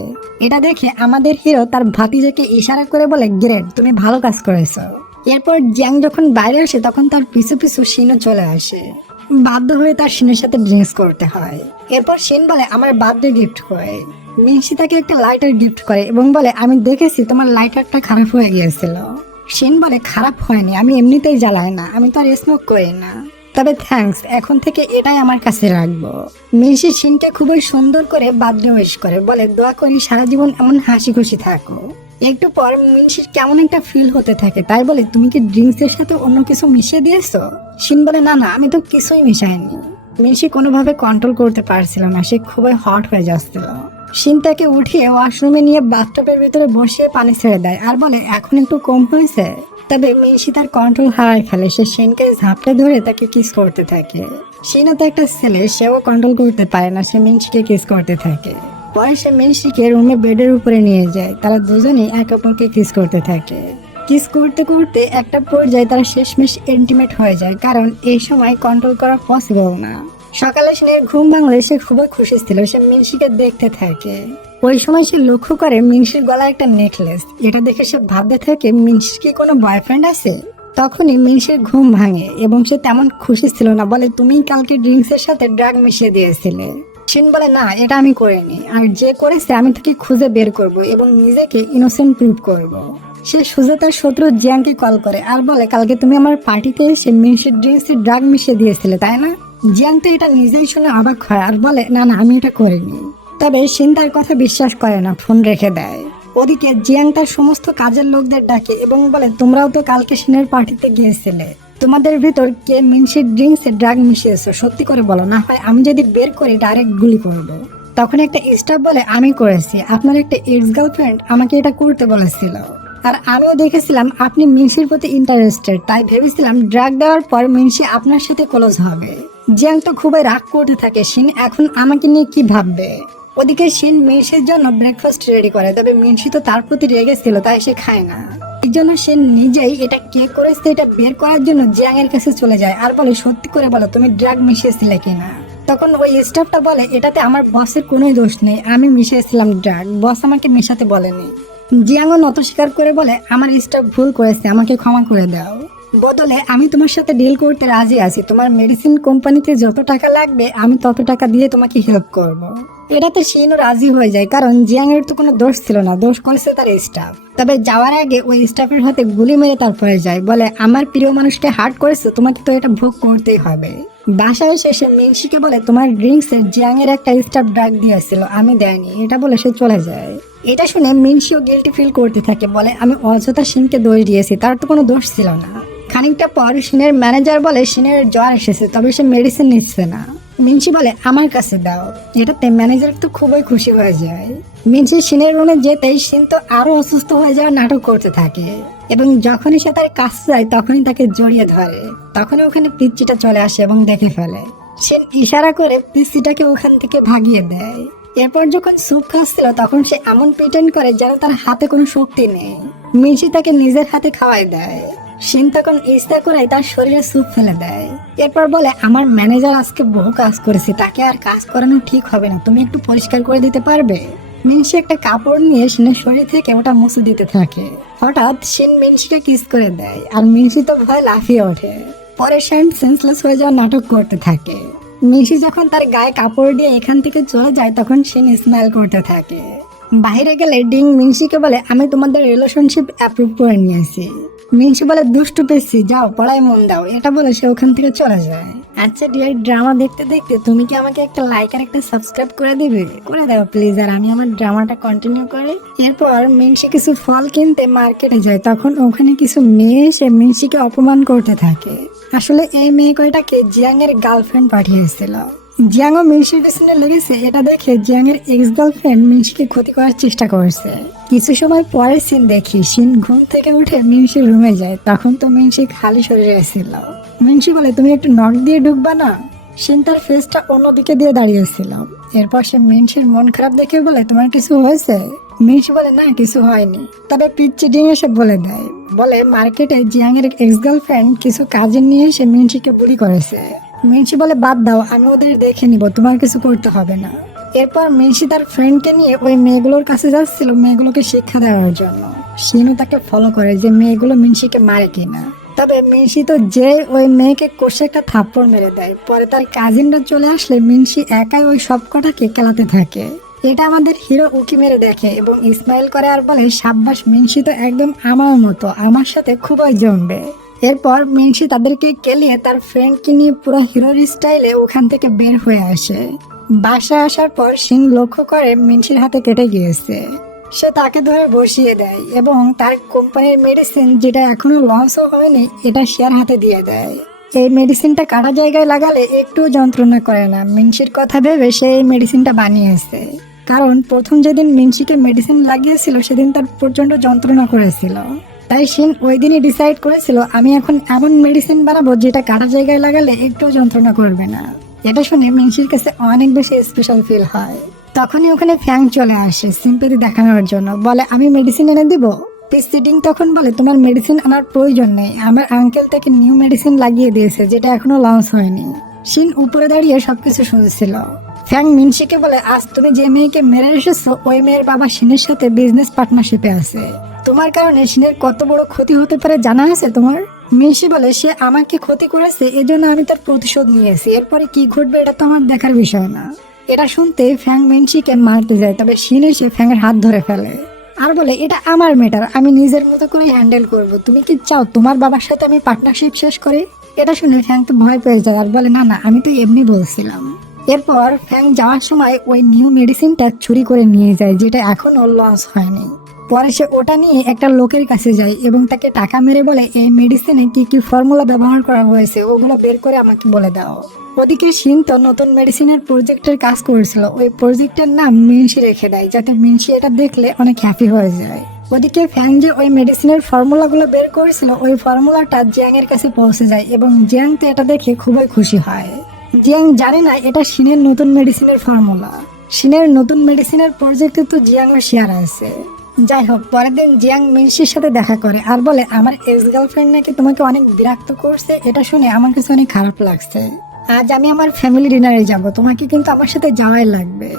এটা দেখে আমাদের হিরো তার ভাতিজাকে ইশারা করে বলে গ্রেট, তুমি ভালো কাজ করেছো। এরপর জিয়াং যখন বাইরে আসে তখন তার পিছু পিছু শিনও চলে আসে। বাধ্য হয়ে তার শিনের সাথে ড্রিঙ্কস করতে হয়। এরপর শিন বলে আমার বার্থডে গিফট করে। মিনসি তাকে একটা লাইটার গিফট করে এবং বলে আমি দেখেছি তোমার লাইটারটা খারাপ হয়ে গিয়েছিল। শিন বলে খারাপ হয়নি, আমি এমনিতেই জ্বালাই না, আমি তো আর স্মোক করি না, তবে থ্যাঙ্কস, এখন থেকে এটাই আমার কাছে রাখবো। মিনসি শিনকে খুবই সুন্দর করে বার্থডে উইশ করে, বলে দোয়া করি সারা জীবন এমন হাসি খুশি থাকো। একটু পর মিনসির কেমন একটা ফিল হতে থাকে, তাই বলে তুমি কি ড্রিঙ্কস এর সাথে অন্য কিছু মিশিয়ে দিয়েছো? শিন বলে না না, আমি তো কিছুই মিশাইনি। মিনসি কোনোভাবে কন্ট্রোল করতে পারছিল না, সে খুবই হট হয়ে যাচ্ছিল। শিন তাকে উঠিয়ে ওয়াশরুমে নিয়ে বাথটবের ভিতরে বসিয়ে পানি ছেড়ে দেয় আর বলে এখন একটু কম হয়েছে। তবে মিনসি তার কন্ট্রোল হারায় ফেলে, সে শিনকে ঝাপটে ধরে তাকে কিস করতে থাকে। শিনও তো একটা ছেলে, সেও কন্ট্রোল করতে পারে না, সে মিনসিকে কিস করতে থাকে। পরে সে মিনসিকে রুমে বেডের উপরে নিয়ে যায়, তারা দুজনেই এক অপরকে কিস করতে থাকে। কিস করতে করতে একটা পর্যায়ে তারা শেষমেশ ইন্টিমেট হয়ে যায়, কারণ এই সময় কন্ট্রোল করা পসিবল না। সকালে শিনের ঘুম ভাঙলে সে খুবই খুশি ছিল, সে মিনসিকে দেখতে থাকে। ওই সময় সে লক্ষ্য করে মিনসির গলায় একটা নেকলেস। এটা দেখে সে ভাবতে থাকে মিনসির কি কোনো বয়ফ্রেন্ড আছে। তখনই মিনসির ঘুম ভাঙে এবং সে তেমন খুশি ছিল না, বলে তুমি কালকে ড্রিঙ্কস এর সাথে ড্রাগ মিশিয়ে দিয়েছিলে। শিন বলে না, এটা আমি করিনি, আর যে করেছে আমি তাকে খুঁজে বের করব এবং নিজেকে ইনোসেন্ট প্রুভ করব। সে সোজা তার শত্রু জিয়াংকে কল করে আর বলে কালকে তুমি আমার পার্টিতে এসে মিনসির ড্রিঙ্কসে ড্রাগ মিশিয়ে দিয়েছিলে তাই না? জিয়াং তো এটা নিজেই শুনে অবাক হয় আর বলে না না, আমি এটা করিনি। তবে শিন তার কথা বিশ্বাস করে না, ফোন রেখে দেয়। ওদিকে জিয়াং তার সমস্ত কাজের লোকদের ডাকে এবং বলে তোমরাও তো কালকে শিনের পার্টিতে গিয়েছিলে, তোমাদের ভিতর কে মিনসির ড্রিঙ্কসে ড্রাগ মিশিয়েছো সত্যি করে বলো, না হয় আমি যদি বের করি ডাইরেক্ট গুলি করব। তখন একটা স্টাফ বলে আমি করেছি, আপনার একটা এক্স গার্লফ্রেন্ড আমাকে এটা করতে বলেছিল, আর আমিও দেখেছিলাম আপনি মিনসির প্রতি ইন্টারেস্টেড, তাই ভেবেছিলাম ড্রাগ দেওয়ার পর মিনসি আপনার সাথে ক্লোজ হবে। জিয়াং তো খুবই রাগ করতে থাকে, শিন এখন আমাকে নিয়ে কি ভাববে। ওদিকে শিন মিনসির জন্য ব্রেকফাস্ট রেডি করে, তবে মিনসি তো তার প্রতি রেগে ছিল, তাই সে খায় না। এই জন্য সে নিজেই এটা কে করেছে এটা বের করার জন্য জিয়াং এর কাছে চলে যায় আর বলে সত্যি করে বলো তুমি ড্রাগ মিশিয়েছিলে কিনা। তখন ওই স্টাফটা বলে এটাতে আমার বসের কোনো দোষ নেই, আমি মিশিয়েছিলাম ড্রাগ, বস আমাকে মেশাতে বলেনি। জিয়াংও নত স্বীকার করে বলে আমার স্টাফ ভুল করেছে, আমাকে ক্ষমা করে দাও। বদলে আমি তোমার সাথে ডিল করতে রাজি আছি, তোমার মেডিসিন কোম্পানিতে যত টাকা লাগবে আমি তত টাকা দিয়ে তোমাকে হেল্প করব। এটাতে শিনও রাজি হয়ে যায়, কারণ জিয়াং এর তো কোনো দোষ ছিল না, দোষ করেছে তার স্টাফ। তবে যাওয়ার আগে ওই স্টাফের হাতে গুলি মেরে তারপরে যায়, বলে আমার প্রিয় মানুষকে হার্ট করেছে, তোমাকে তো এটা ভোগ করতেই হবে। বাসায় শেষে মিনসিকে বলে তোমার ড্রিঙ্কসে জিয়াং এর একটা স্টাফ ড্রাগ দিয়েছিল, আমি দেয়নি, এটা বলে সে চলে যায়। এটা শুনে মিনসিও গিল্টি ফিল করতে থাকে, বলে আমি অযথা শিনকে দোষ দিয়েছি, তার তো কোনো দোষ ছিল না। খানিকটা পর শিনের ম্যানেজার বলে শিনের জ্বর এসেছে, তবে সে মেডিসিন নিচ্ছে না। মিনসি বলে আমার কাছে দাও, এটাতে ম্যানেজার তো খুবই খুশি হয়ে যায়। মিনসি শিনের রুমে যেতেই শিন তো আরো অসুস্থ হয়ে যাওয়ার নাটক করতে থাকে এবং যখনই সে তার কাছে যায় তখনই তাকে জড়িয়ে ধরে। তখনই ওখানে পিচ্চিটা চলে আসে এবং দেখে ফেলে। শিন ইশারা করে পিচ্চিটাকে ওখান থেকে ভাগিয়ে দেয়। এরপর যখন স্যুপ খাচ্ছিল তখন সে এমন প্রিটেন্ড করে যেন তার হাতে কোনো শক্তি নেই। মিনসি তাকে নিজের হাতে খাওয়াই দেয়। শিন তখন ইচ্ছা করে তার শরীরে স্যুপ ফেলে দেয়। এরপর বলে আমার ম্যানেজার আজকে বহু কাজ করেছে, তাকে আর কাজ করানো ঠিক হবে না, তুমি একটু পরিষ্কার করে দিতে পারবে? মিনসি একটা কাপড় নিয়ে শিনের শরীর থেকে ওটা মুছে দিতে থাকে। হঠাৎ শিন মিনসিকে কিস করে দেয় আর মিনসি তো ভয় লাফিয়ে ওঠে। পরে শিন সেন্সলেস হয়ে যাওয়ার নাটক করতে থাকে। মিনসি যখন তার গায়ে কাপড় দিয়ে এখান থেকে চলে যায় তখন শিন স্মাইল করতে থাকে। বাইরে গেলে ডিং মিনসিকে বলে আমি তোমাদের রিলেশনশিপ অ্যাপ্রুভ করে নিয়েছি। মিনসি বলে দুষ্টু পেয়েছি, যাও পড়ায় মন দাও। এটা বলে সে ওখান থেকে চলে যায়। আচ্ছা ডিয়ার, ড্রামা দেখতে দেখতে তুমি কি আমাকে একটা লাইক আর একটা সাবস্ক্রাইব করে দিবে? করে দাও প্লিজ, আর আমি আমার ড্রামাটা কন্টিনিউ করি। এরপর মিনসি কিছু ফল কিনতে মার্কেটে যায়, তখন ওখানে কিছু মেয়ে এসে মিনসিকে অপমান করতে থাকে। আসলে এই মেয়ে কয়টাকে জিয়াং এর গার্লফ্রেন্ড পাঠিয়েছিল। জিয়াং ও মিনসির পেছনে লেগেছে, এটা দেখে জিয়াং এর এক্স গার্লফ্রেন্ড মিনসিকে ক্ষতি করার চেষ্টা করছে। কিছু সময় পরের সিন দেখি, সিন ঘুম থেকে উঠে মিনসির রুমে যায়, তখন তো মিনসি খালি শরীরে ছিল। মিনসি বলে তুমি একটু নখ দিয়ে ঢুকবা না? সিন তার ফেসটা অন্যদিকে দিয়ে দাঁড়িয়েছিল। এরপর সে মিনসির মন খারাপ দেখে বলে তোমার কিছু হয়েছে? মিনসি বলে না কিছু হয়নি, তবে পিচ্চি ডিং এসে বলে দেয়, বলে মার্কেটে জিয়াং এর এক্স গার্লফ্রেন্ড কিছু কাজে নিয়ে এসে মিনসিকে বুলি করেছে। মিনসি বলে বাদ দাও, আমি ওদের দেখে নিব, তোমার কিছু করতে হবে না। এরপর মিনসি তার ফ্রেন্ডকে নিয়ে ওই মেয়েগুলোর কাছে যাচ্ছিল মেয়েগুলোকে শিক্ষা দেওয়ার জন্য। সিনও তাকে ফলো করে যে মেয়েগুলো মিনসিকে মারে কিনা। তবে মিনসি তো যে ওই মেয়েকে কষে একটা থাপ্পড় মেরে দেয়। পরে তার কাজিনরা চলে আসলে মিনসি একাই ওই সব কটাকে খেলাতে থাকে। এটা আমাদের হিরো উকি মেরে দেখে এবং স্মাইল করে আর বলে সাব্বাস, মিনসি তো একদম আমার মতো, আমার সাথে খুবই জমবে। এরপর মিনসি তাদেরকে কেলিয়ে তার ফ্রেন্ডকে নিয়ে পুরো হিরোর স্টাইলে ওখান থেকে বের হয়ে আসে। বাসায় আসার পর সিন লক্ষ্য করে মিনসির হাতে কেটে গিয়েছে। সে তাকে ধরে বসিয়ে দেয় এবং তার কোম্পানির মেডিসিন, যেটা এখনো লঞ্চও হয়নি, এটা শেয়ার হাতে দিয়ে দেয়। এই মেডিসিনটা কাটা জায়গায় লাগালে একটু যন্ত্রণা করে না। মিনসির কথা ভেবে সে এই মেডিসিনটা বানিয়েছে, কারণ প্রথম যেদিন মিনসিকে মেডিসিন লাগিয়েছিল সেদিন তার প্রচন্ড যন্ত্রণা করেছিল। তাই সিন ওই দিনই ডিসাইড করেছিল আমি এখন এমন মেডিসিন বানাবো যেটা কাটা জায়গায় লাগালে একটু যন্ত্রণা করবে না। এটা শুনে মিনসির কাছে অনেক বেশি স্পেশাল ফিল হয়। তখনই ওখানে ফ্যাং চলে আসে সিম্পেথি দেখানোর জন্য, বলে আমি মেডিসিন এনে দিব। সিডিং তখন বলে তোমার মেডিসিন আনার প্রয়োজন নেই, আমার আঙ্কেল তাকে নিউ মেডিসিন লাগিয়ে দিয়েছে যেটা এখনো লঞ্চ হয়নি। সিন উপরে দাঁড়িয়ে সবকিছু শুনছিল। ফ্যাং মিনসিকে বলে আজ তুমি যে মেয়েকে মেরে এসেছো ওই মেয়ের বাবা সিনের সাথে বিজনেস পার্টনারশিপে আছে। তোমার কারণে সিনের কত বড় ক্ষতি হতে পারে জানা আছে তোমার? মিনসি বলে সে আমাকে ক্ষতি করেছে, এজন্য আমি তার প্রতিশোধ নিয়েছি, এরপরে কি ঘটবে এটা তো আমার দেখার বিষয় না। এটা শুনতে ফ্যাং মিনসিকে মারতে যায়, তবে সিন এসে ফ্যাংয়ের হাত ধরে ফেলে আর বলে এটা আমার ম্যাটার, আমি নিজের মতো করে হ্যান্ডেল করব। তুমি কি চাও তোমার বাবার সাথে আমি পার্টনারশিপ শেষ করি? এটা শুনে ফ্যাং তো ভয় পেয়ে যায় আর বলে না না, আমি তো এমনি বলছিলাম। এরপর ফ্যাং যাওয়ার সময় ওই নিউ মেডিসিনটা চুরি করে নিয়ে যায় যেটা এখনো লঞ্চ হয়নি। পরে সে ওটা নিয়ে একটা লোকের কাছে যায় এবং তাকে টাকা মেরে বলে এই মেডিসিনে কি কি ফর্মুলা ব্যবহার করা হয়েছে ওগুলো বের করে আমাকে বলে দাও। ওদিকে সিন তো নতুন মেডিসিনের প্রজেক্টের কাজ করেছিল, ওই প্রজেক্টের নাম মিনসি রেখে দেয় যাতে মিনসি এটা দেখলে অনেক হ্যাপি হয়ে যায়। ওদিকে ফ্যাং যে ওই মেডিসিনের ফর্মুলাগুলো বের করেছিল ওই ফর্মুলাটা জিয়াং এর কাছে পৌঁছে যায় এবং জিয়াং তো এটা দেখে খুবই খুশি হয়। জিয়াং জানে না এটা সিনের নতুন মেডিসিনের ফর্মুলা। সিনের নতুন মেডিসিনের প্রজেক্টে তো জিয়াং এর শেয়ার আছে। যাই হোক, পরের দিন জিয়াং মিনসির সাথে দেখা করে আর বলে আমার এক্স গার্লফ্রেন্ড নাকি তোমাকে অনেক বিরক্ত করছে, এটা শুনে আমার কাছে অনেক খারাপ লাগছে। আজ আমি আমার ফ্যামিলি ডিনারে যাব, তোমাকে কিন্তু আমার সাথে যাওয়াই লাগবে।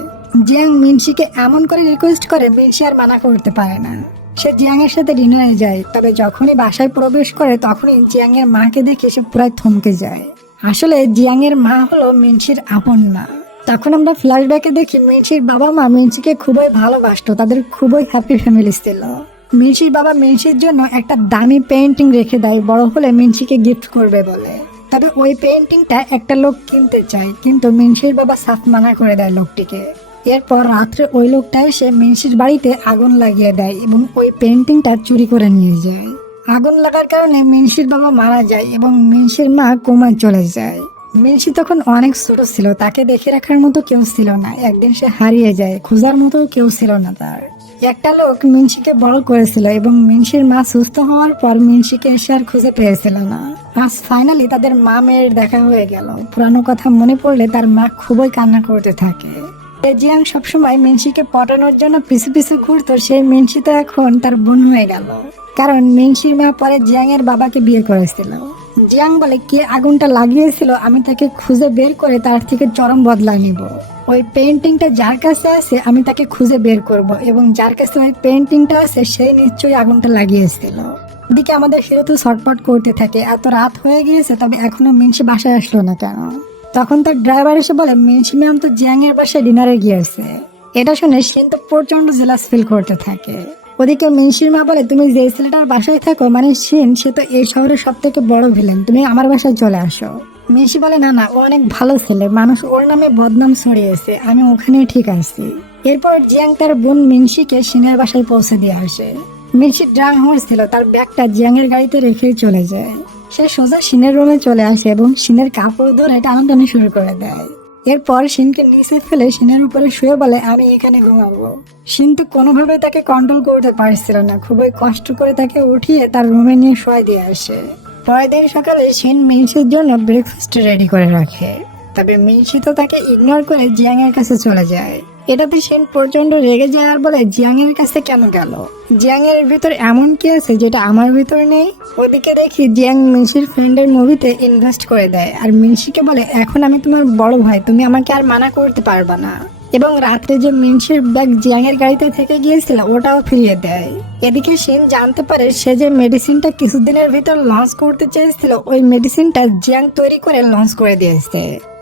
জিয়াং মিনসিকে এমন করে রিকোয়েস্ট করে মিনসি আর মানা করতে পারে না। সে জিয়াং এর সাথে ডিনারে যায়, তবে যখনই বাসায় প্রবেশ করে তখনই জিয়াং এর মাকে দেখে সে পুরাই থমকে যায়। আসলে জিয়াং এর মা হলো মিনসির আপন মা। তখন আমরা ফ্ল্যাশব্যাকে দেখি মিনসির বাবা মা মিনসিকে খুবই ভালোবাসতো, তাদের খুবই হ্যাপি ফ্যামিলি ছিল। মিনসির বাবা মিনসির জন্য একটা দামি পেইন্টিং রেখে দেয় বড় হলে মিনসিকে গিফট করবে বলে। তবে ওই পেইন্টিংটা একটা লোক কিনতে চায়, কিন্তু মিনসির বাবা সাফ মানা করে দেয় লোকটিকে। এরপর রাত্রে ওই লোকটা এসে মিনসির বাড়িতে আগুন লাগিয়ে দেয় এবং ওই পেইন্টিংটা চুরি করে নিয়ে যায়। আগুন লাগার কারণে মিনসির বাবা মারা যায় এবং মিনসির মা কোমায় চলে যায়। মিনসি তখন অনেক ছোট ছিল, তাকে দেখে রাখার মতো কেউ ছিল না। একদিন সে হারিয়ে যায়, খোঁজার মতো কেউ ছিল না তার। একটা লোক মিনসিকে বড় করেছিল এবং মিনসির মা সুস্থ হওয়ার পর মিনসিকে এসে আর খুঁজে পেয়েছিল না। আজ ফাইনালি তাদের মা মেয়ের দেখা হয়ে গেল। পুরানো কথা মনে পড়লে তার মা খুবই কান্না করতে থাকে। জিয়াং সবসময় মিনসিকে পটানোর জন্য পিছু পিছু ঘুরতো, সেই মিনসি তো এখন তার বোন হয়ে গেল, কারণ মিনসির মা পরে জিয়াং এর বাবাকে বিয়ে করেছিল। জিয়াং বলে কে আগুনটা লাগিয়েছিল আমি তাকে খুঁজে বের করে তার থেকে চরম বদলা নিব। ওই পেইন্টিংটা যার কাছে আছে আমি তাকে খুঁজে বের করব এবং যার কাছে ওই পেইন্টিংটা আছে সেই নিশ্চয়ই আগুনটা লাগিয়েছিল। এদিকে আমাদের হিরো তো ছটপট করতে থাকে, এত রাত হয়ে গিয়েছে তবে এখনো মিনসি বাসায় আসলো না কেন। তখন তার ড্রাইভার এসে বলে মিনসি ম্যাম তো জিয়াং এর বাসায় ডিনারে গিয়েছে। এটা শুনে শিন তো প্রচন্ড জেলাস ফিল করতে থাকে। ওদিকে মিনসির মা বলে, তুমি যে ছেলেটার বাসায় থাকো মানে শিন, সে তো এই শহরের সব থেকে বড় ভিলেন, তুমি আমার বাসায় চলে আসো। মিনসি বলে, না না, ও অনেক ভালো ছেলে, মানুষ ওর নামে বদনাম ছড়িয়েছে, আমি ওখানেই ঠিক আছি। এরপর জিয়াং তার বোন মিনসিকে শিনের বাসায় পৌঁছে দিয়ে আসে। মিনসি ড্রাং হয়েছিল, তার ব্যাগটা জিয়াং এর গাড়িতে রেখেই চলে যায়। সে সোজা শিনের রুমে চলে আসে এবং শিনের কাপড় ধরে টানাটানি শুরু করে দেয়। এরপর শিনকে নিচে ফেলে শিনের উপরে শুয়ে বলে, আমি এখানে ঘুমাবো। শিন তো কোনোভাবে তাকে কন্ট্রোল করতে পারছিল না, খুবই কষ্ট করে তাকে উঠিয়ে তার রুমে নিয়ে শোয়া দিয়ে আসে। পরের দিন সকালে শিন মিনসির জন্য ব্রেকফাস্ট রেডি করে রাখে। তবে মিনসি তো তাকে ইগনোর করে জিয়াং এর কাছে চলে যায়। এটাতে শিন প্রচন্ড রেগে যায় আর বলে, জিয়াং এর কাছে কেন গেল? জিয়াং এর ভিতর এমন কি আছে যেটা আমার ভিতর নেই? ওদিকে দেখি জিয়াং মিনসির ফ্রেন্ডের মুভিতে ইনভেস্ট করে দেয় আর মিনসিকে বলে, এখন আমি তোমার বড় ভাই, তুমি আমাকে আর মানা করতে পারবা না। এবং রাত্রে যে মিনসির ব্যাগ জিয়াং এর গাড়িতে থেকে গিয়েছিল ওটাও ফিরিয়ে দেয়। এদিকে শিন জানতে পারে সে যে মেডিসিনটা কিছুদিনের ভিতর লঞ্চ করতে চেয়েছিল, ওই মেডিসিনটা জিয়াং তৈরি করে লঞ্চ করে দিয়েছে।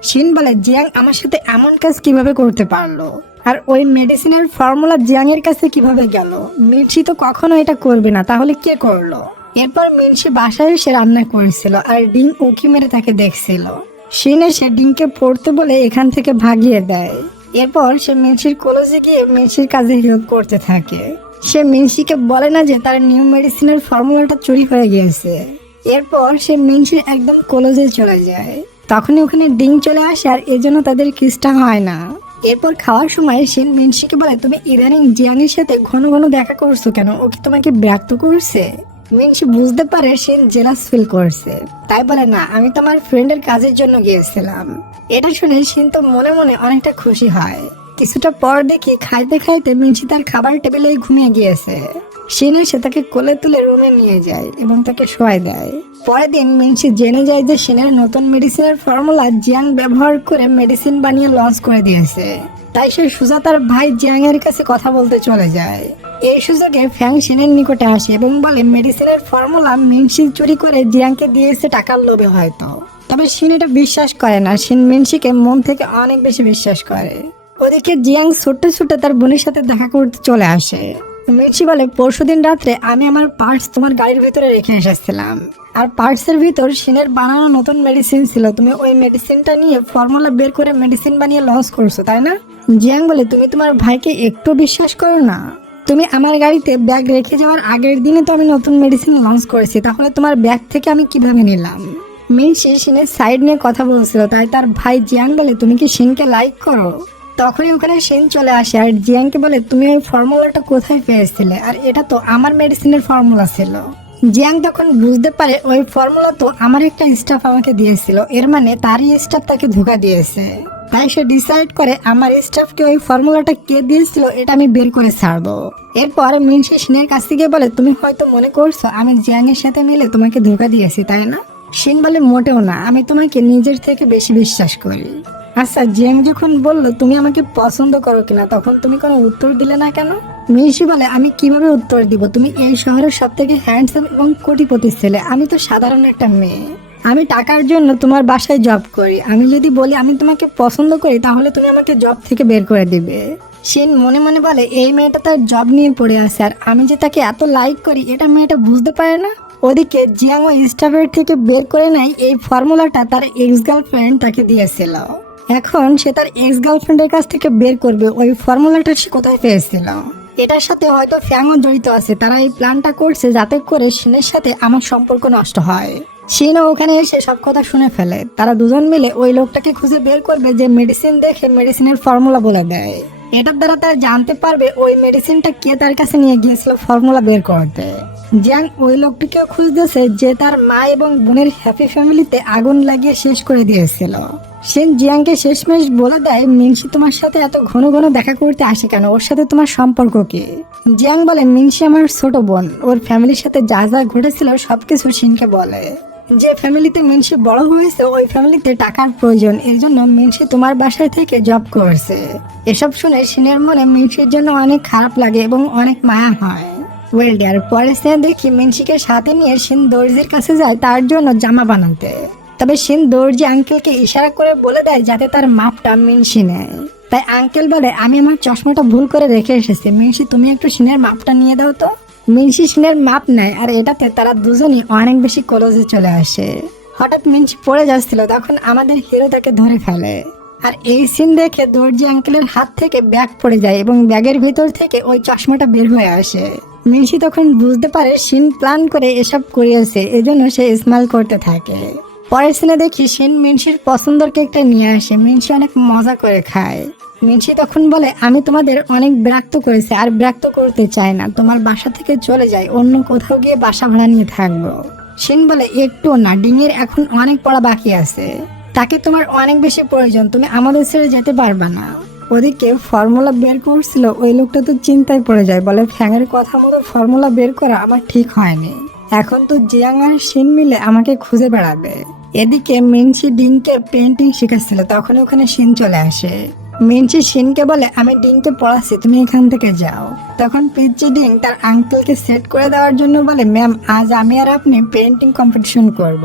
শিন বলে, জিয়াং আমার সাথে এমন কাজ কিভাবে করতে পারলো? আর ওই মেডিসিনের ফর্মুলা জিয়াং এর কাছে কিভাবে গেল? মিনসি তো কখনো এটা করবে না, তাহলে কে করলো? এরপর মিনসি বাসায় এসে রান্না করেছিল আর ডিং উঁকি মেরে তাকে দেখছিল। শিন এসে ডিংকে পড়তে বলে এখান থেকে ভাগিয়ে দেয়। এরপর সে মিনসির কলেজে গিয়ে মিনসির কাজে হেল্প করতে থাকে। সে মিনসিকে বলে না যে তার নিউ মেডিসিনের ফর্মুলাটা চুরি হয়ে গিয়েছে। এরপর সে মিনসির একদম কলেজে চলে যায়। তখনই ওখানে ডিং চলে আসে আর এজন্য তাদের কিসটা হয় না। এরপর খাওয়ার সময় শিন মিনসিকে বলে, তুমি ইদানিং জিয়াংয়ের সাথে ঘন ঘন দেখা করছো কেন? ও কি তোমাকে বিরক্ত করছে? মিনসি বুঝতে পারে শিন জেলাস ফিল করছে, তাই বলে, না, আমি তোমার ফ্রেন্ডের কাজের জন্য গিয়েছিলাম। এটা শুনে শিন তো মনে মনে অনেকটা খুশি হয়। কিছুটা পর দেখি খাইতে খাইতে মিনসি তার খাবার টেবিলে ঘুমিয়ে গিয়েছে। শিন এসে তাকে কোলে তুলে রুমে নিয়ে যায় এবং তাকে শোয়াই দেয়। পরের দিন মিনসি জেনে যায় যে শিনের নতুন মেডিসিনের ফর্মুলা জিয়াং ব্যবহার করে মেডিসিন বানিয়ে লঞ্চ করে দিয়েছে। তাই সে সোজা তার ভাই জিয়াং এর কাছে কথা বলতে চলে যায়। এই সুযোগে ফ্যাং শিনের নিকটে আসে এবং বলে, মেডিসিনের ফর্মুলা মিনসি চুরি করে জিয়াংকে দিয়েছে টাকার লোভে হয়তো। তবে শিন এটা বিশ্বাস করে না, শিন মিনসিকে মন থেকে অনেক বেশি বিশ্বাস করে। ওদিকে জিয়াং ছুটে ছুটে তার বোনের সাথে দেখা করতে চলে আসে। মিনসি বলে, পরশুদিন রাত্রে আমি আমার পার্টস তোমার গাড়ির ভিতরে রেখে এসেছিলাম, আর পার্টসের ভিতর শিনের বানানো নতুন মেডিসিন ছিল, তুমি ওই মেডিসিনটা নিয়ে ফর্মুলা বের করে মেডিসিন বানিয়ে লঞ্চ করছো, তাই না? জিয়াং বলে, তুমি তোমার ভাইকে একটু বিশ্বাস করো না? তুমি আমার গাড়িতে ব্যাগ রেখে যাওয়ার আগের দিনে তো আমি নতুন মেডিসিন লঞ্চ করেছি, তাহলে তোমার ব্যাগ থেকে আমি কিভাবে নিলাম? মিনসি শিনের সাইড নিয়ে কথা বলছিল, তাই তার ভাই জিয়াং বলে, তুমি কি শিনকে লাইক করো? তখনই ওখানে শিন চলে আসে আর জিয়াংকে বলে, তুমি ওই ফর্মুলাটা কোথায় পেয়েছিলে? আর এটা তো আমার মেডিসিনের ফর্মুলা ছিল। জিয়াং তখন বুঝতে পারে ওই ফর্মুলা তো আমার একটা স্টাফ আমাকে দিয়েছিল, এর মানে তারই স্টাফ তাকে ধোঁকা দিয়েছে। তাই সে ডিসাইড করে আমার স্টাফকে ওই ফর্মুলাটা কে দিয়েছিল এটা আমি বের করে ছাড়বো। এরপর মিনসি শিনের কাছ থেকে বলে, তুমি হয়তো মনে করছো আমি জিয়াং এর সাথে মিলে তোমাকে ধোঁকা দিয়েছি, তাই না? শিন বলে, মোটেও না, আমি তোমাকে নিজের থেকে বেশি বিশ্বাস করি। আচ্ছা, জিয়াং যখন বললো তুমি আমাকে পছন্দ করো কিনা, তখন তুমি কোনো উত্তর দিলে না কেন? মিনসি বলে, আমি কিভাবে উত্তর দিব? তুমি এই শহরের সব থেকে হ্যান্ডসাম এবং কোটিপতি ছেলে, আমি তো সাধারণ একটা মেয়ে। আমি টাকার জন্য তোমার বাসায় জব করি, আমি যদি বলি আমি তোমাকে পছন্দ করি তাহলে তুমি আমাকে জব থেকে বের করে দিবে। শিন মনে মনে বলে, এই মেয়েটা তার জব নিয়ে পড়ে আছে আর আমি যে তাকে এত লাইক করি এটা মেয়েটা বুঝতে পারে না। ওদিকে জিয়াং ওই স্টাফের থেকে বের করে নেয় এই ফর্মুলাটা তার এক্স গার্লফ্রেন্ড তাকে দিয়েছিল। এখন সে তার এক্স গার্লফ্রেন্ডের কাছ থেকে বের করবে ওই ফর্মুলাটা সে কোথায় পেয়েছিল। এটার সাথে হয়তো ফ্যাংও জড়িত আছে, তারা এই প্ল্যানটা করছে যাতে করে শিনের সাথে আমার সম্পর্ক নষ্ট হয়। শিনও ওখানে এসে সব কথা শুনে ফেলে। তারা দুজন মিলে ওই লোকটাকে খুঁজে বের করবে যে মেডিসিন দেখে মেডিসিনের ফর্মুলা বলে দেয়। এটার দ্বারা তারা জানতে পারবে ওই মেডিসিনটা কে তার কাছে নিয়ে গিয়েছিল ফর্মুলা বের করতে। জিয়াং ওই লোকটিকেও খুঁজতেছে যে তার মা এবং বোনের হ্যাপি ফ্যামিলিতে আগুন লাগিয়ে শেষ করে দিয়েছিল। শিন জিয়াংকে শেষমেশ বলে দেয়, মিনসি তোমার সাথে এত ঘন ঘন দেখা করতে আসে কেন? ওর সাথে তোমার সম্পর্ক কি? জিয়াং বলে, মিনসি আমার ছোট বোন, ওর ফ্যামিলির সাথে যা যা ঘটেছিল সবকিছু শিনকে বলে। যে ফ্যামিলিতে মিনসি বড় হয়েছে ওই ফ্যামিলিতে টাকার প্রয়োজন, এর জন্য মিনসি তোমার বাসায় থেকে জব করছে। এসব শুনে শিনের মনে মিনসির জন্য অনেক খারাপ লাগে এবং অনেক মায়া হয়। ওয়েল ডিয়ার, পরে সে দেখি মিনসিকে সাথে নিয়ে শিন দর্জির কাছে যায় তার জন্য জামা বানাতে। তবে শিন দর্জি আঙ্কেলকে ইশারা করে বলে দেয় যাতে তার মাপটা মিনসি নেয়। তাই আঙ্কেল বলে আমি আমার চশমাটা ভুল করে রেখে এসেছি, মিনসি তুমি একটু সিনের মাপটা নিয়ে দাও তো। মিনসি সিনের মাপ নেয় আর এটাতে তারা দুজনই অনেক বেশি ক্লোজে চলে আসে। হঠাৎ মিনসি পড়ে যাচ্ছিল, তখন আমাদের হিরো তাকে ধরে ফেলে। আর এই সিন দেখে দর্জি আঙ্কেলের হাত থেকে ব্যাগ পড়ে যায় এবং ব্যাগের ভিতর থেকে ওই চশমাটা বের হয়ে আসে। মিনসি তখন বুঝতে পারে শিন প্ল্যান করে এসব করিয়েছে, এজন্য সে স্মাইল করতে থাকে। পরের সিনে দেখি শিন মিনসির পছন্দের কেকটা নিয়ে আসে, মিনসি অনেক মজা করে খায়। মিনসি তখন বলে আমি তোমাদের অনেক বিরক্ত করেছি আর বিরক্ত করতে চাই না, তোমার বাসা থেকে চলে যাই, অন্য কোথাও গিয়ে বাসা ভাড়া নিয়ে থাকবো। শিন বলে একটু না, ডিঙের এখন অনেক পড়া বাকি আছে, তাকে তোমার অনেক বেশি প্রয়োজন, তুমি আমাদের ছেড়ে যেতে পারবে না। ওদিকে ফর্মুলা বের করছিল ওই লোকটা তো চিন্তায় পড়ে যায়, বলে ফ্যাঙের কথা মতো ফর্মুলা বের করা আমার ঠিক হয়নি, এখন তো জিয়াং আর শিন মিলে আমাকে খুঁজে বেড়াবে। এদিকে মিনসি ডিংকে পেন্টিং শেখাচ্ছিল, তখন ওখানে শিন চলে আসে। মিনসি শিনকে বলে আমি ডিংকে পড়াচ্ছি, তুমি এখান থেকে যাও। তখন পিচ্চি ডিং তার আঙ্কেলকে সেট করে দেওয়ার জন্য বলে ম্যাম আজ আমি আর আপনি পেন্টিং কম্পিটিশন করব,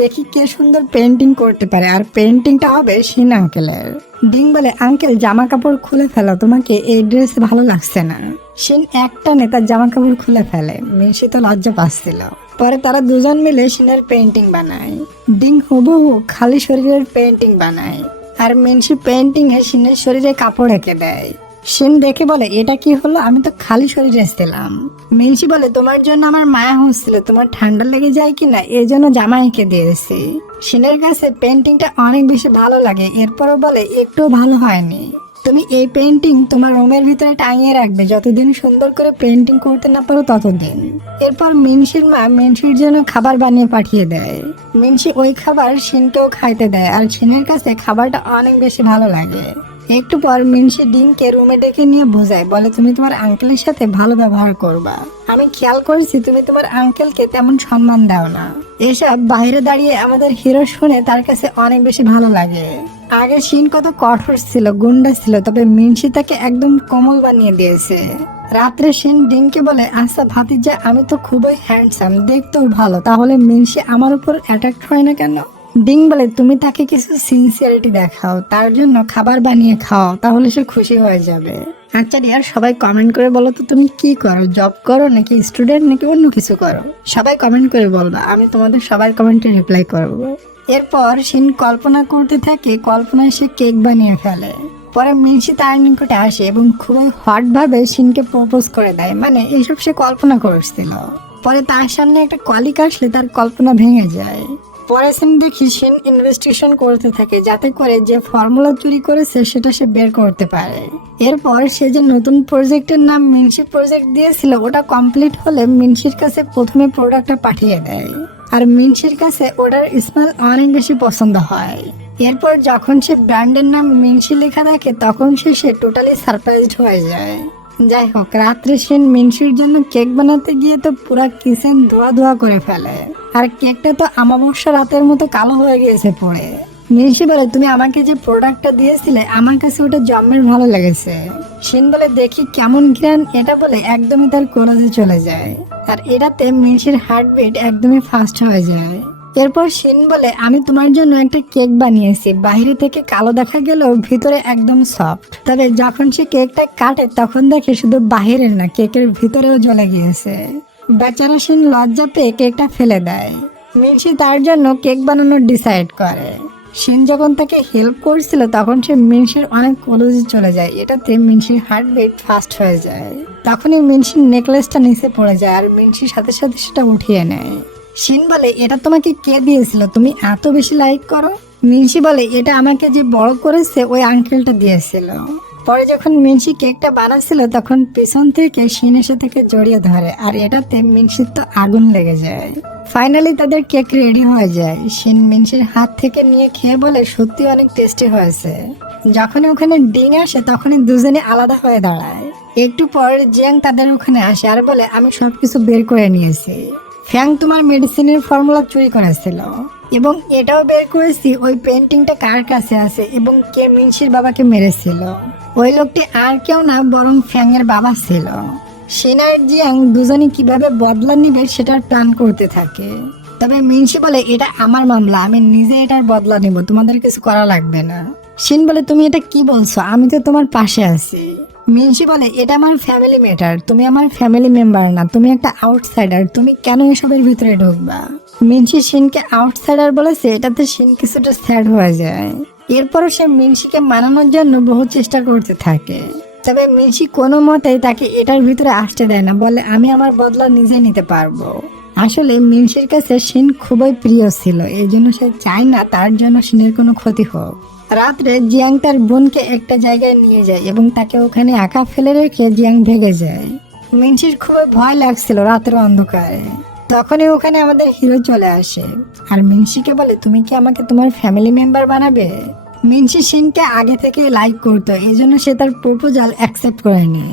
দেখি কে সুন্দর পেন্টিং করতে পারে, আর পেন্টিংটা হবে শিন আঙ্কেলের। ডিং বলে আঙ্কেল জামা কাপড় খুলে ফেলো, তোমাকে এই ড্রেস ভালো লাগছে না। শিন একটানে তার জামা কাপড় খুলে ফেলে, মিনসি তো লজ্জা পাচ্ছিল। পরে তারা দুজন মিলে শিনের পেন্টিং বানায়। ডিং হুবহু খালি শরীরের পেন্টিং বানায় আর মিনসি পেন্টিং এ শিনের শরীরে কাপড় এঁকে দেয়। শিন দেখে বলে এটা কি হলো, আমি তো খালি শরীরে এসেছিলাম। মিনসি বলে তোমার জন্য আমার মায়া হচ্ছিল, তোমার ঠান্ডা লেগে যায় কিনা এই জন্য জামা এঁকে দিয়েছি। শিনের কাছে পেন্টিংটা অনেক বেশি ভালো লাগে, এরপরও বলে একটু ভালো হয়নি, তুমি এই পেন্টিং তোমার রুমের ভিতরে টাঙিয়ে রাখবে, যতদিন সুন্দর করে পেন্টিং করতে না পারো ততদিন। এরপর মিনসির মা মিনসির জন্য খাবার বানিয়ে পাঠিয়ে দেয়। মিনসি ওই খাবার শিনকেও খাইতে দেয় আর শিনের কাছে খাবারটা অনেক বেশি ভালো লাগে। একটু পর মিনসি ডিংকে রুমে ডেকে নিয়ে বোঝায়, বলে তুমি তোমার আঙ্কেলের সাথে ভালো ব্যবহার করবা, আমি খেয়াল করেছি তুমি তোমার আঙ্কেলকে তেমন সম্মান দাও না। এসব বাইরে দাঁড়িয়ে আমাদের হিরো শুনে তার কাছে অনেক বেশি ভালো লাগে। আগে শিন কত কঠোর ছিল, গুন্ডা ছিল, তবে মিনসি তাকে একদম কোমল বানিয়ে দিয়েছে। রাত্রে শিন ডিংকে বলে আচ্ছা ভাতিজা আমি তো খুবই হ্যান্ডসাম, দেখতেও ভালো, তাহলে মিনসি আমার উপর অ্যাট্রাক্ট হয় না কেন? ডিং বলে তুমি তাকে কিছু সিনসিয়ারিটি দেখাও, তার জন্য খাবার বানিয়ে খাও, তাহলে সে খুশি হয়ে যাবে। আচ্ছা ডিয়ার, সবাই কমেন্ট করে বলো তো তুমি কি করো, জব করো নাকি স্টুডেন্ট নাকি অন্য কিছু করো? সবাই কমেন্ট করে বলবা, আমি তোমাদের সবার কমেন্টে রিপ্লাই করব। এরপর শিন কল্পনা করতে থাকে, কল্পনায় সে কেক বানিয়ে ফেলে। পরে মিনসি তার নিকটে আসে এবং খুবই হট ভাবে শিনকে প্রপোজ করে দেয়, মানে এইসব সে কল্পনা করছিল। পরে তার সামনে একটা কলিক আসলে তার কল্পনা ভেঙে যায়। পরে সিন দেখি শিন ইনভেস্টিগেশন করতে থাকে যাতে করে যে ফর্মুলা চুরি করেছে সেটা সে বের করতে পারে। এরপর সে যে নতুন প্রজেক্টের নাম মিনসি প্রজেক্ট দিয়েছিল ওটা কমপ্লিট হলে মিনসির কাছে প্রথমে প্রোডাক্টটা পাঠিয়ে দেয় আর মিনসির কাছে ওটার স্মেল অনেক বেশি পছন্দ হয়। এরপর যখন সে ব্র্যান্ডের নাম মিনসি লেখা দেখে তখন সে টোটালি সারপ্রাইজড হয়ে যায়। যাই হোক, রাত্রে শিন মিনসির জন্য কেক বানাতে গিয়ে তো পুরা কিচেন ধোয়া ধোয়া করে ফেলে আর কেকটা তো অমাবস্যা রাতের মতো কালো হয়ে গিয়েছে পড়ে। মিনসি বলে তুমি আমাকে যে প্রোডাক্টটা দিয়েছিলে আমার কাছে ওটা জম্মের ভালো লেগেছে। শিন বলে দেখি কেমন ঘ্রাণ, এটা বলে একদমই তার কোলাজে চলে যায় আর এটাতে মিনসির হার্টবিট একদমই ফাস্ট হয়ে যায়। এরপর শিন বলে আমি তোমার জন্য একটা কেক বানিয়েছি, বাইরে থেকে কালো দেখা গেলেও ভিতরে একদম সফট, তবে যখন সে কেকটা কাটে তখন দেখে শুধু বাহিরের না কেকের ভিতরেও জ্বলে গিয়েছে। বেচারা শিন লজ্জা পেয়ে কেকটা ফেলে দেয়। মিনসি তার জন্য কেক বানানোর ডিসাইড করে। শিন যখন তাকে হেল্প করছিল তখন সে মিনসির অনেক ক্লোজে চলে যায়, এটাতে মিনসির হার্টবিট ফাস্ট হয়ে যায়। তখনই মিনসির নেকলেসটা নিচে পড়ে যায় আর মিনসির সাথে সাথে সেটা উঠিয়ে নেয়। শিন বলে এটা তোমাকে কে দিয়েছিল, তুমি এত বেশি লাইক করো? মিনসি বলে এটা আমাকে যে বড় করেছে ওই আঙ্কেলটা দিয়েছিল। পরে যখন মিনসি কেকটা বানাচ্ছিল তখন পেছন থেকে শিন এসে থেকে জড়িয়ে ধরে আর এটাতে মিনসির তো আগুন লেগে যায়। ফাইনালি তাদের কেক রেডি হয়ে যায়। শিন মিনসির হাত থেকে নিয়ে খেয়ে বলে সত্যি অনেক টেস্টি হয়েছে। যখনই ওখানে ডিং আসে তখনই দুজনে আলাদা হয়ে দাঁড়ায়। একটু পর জিয়াং তাদের ওখানে আসে আর বলে আমি সবকিছু বের করে নিয়েছি, ফ্যাং তোমার মেডিসিনের ফর্মুলা চুরি করেছিল এবং এটাও বের করেছি ওই পেন্টিংটা কার কাছে আছে এবং কে মিনসির বাবাকে মেরেছিল। ওই লোকটি আর কেউ না বরং ফ্যাং এর বাবা ছিল। শিন আর জিয়াং দুজনই কিভাবে বদলা নিবে সেটার প্ল্যান করতে থাকে, তবে মিনসি বলে এটা আমার মামলা, আমি নিজে এটার বদলা নিব, তোমাদের কিছু করা লাগবে না। শিন বলে তুমি এটা কি বলছো, আমি তো তোমার পাশে আছি। মিনসি বলে এটা আমার ফ্যামিলি ম্যাটার, তুমি আমার ফ্যামিলি মেম্বার না, তুমি একটা আউটসাইডার, তুমি কেন এসবের ভিতরে ঢুকবা। মিনসি শিনকে আউটসাইডার বলেছে, এটাতে শিন কিছুটা স্যাড হয়ে যায়। এরপরও সে মিনসিকে মানানোর জন্য বহু চেষ্টা করতে থাকে, তবে মিনসি কোনো মতেই তাকে এটার ভিতরে আসতে দেয় না, বলে আমি আমার বদলা নিজে নিতে পারবো। আসলে মিনসির কাছে শিন খুবই প্রিয় ছিল, এই জন্য সে চায় না তার জন্য শিনের কোনো ক্ষতি হোক। রাত্রে জিয়াং তার বোনকে একটা জায়গায় নিয়ে যায় এবং তাকে ওখানে একা ফেলে রেখে জিয়াং ভেগে যায়। মিনসির খুবই ভয় লাগছিল রাতের অন্ধকারে। তখনই ওখানে আমাদের হিরো চলে আসে আর মিনসিকে বলে তুমি কি আমাকে তোমার ফ্যামিলি মেম্বার বানাবে। মিনসি শিনকে আগে থেকে লাইক করতো, এই জন্য সে তার প্রপোজাল অ্যাকসেপ্ট করেনি।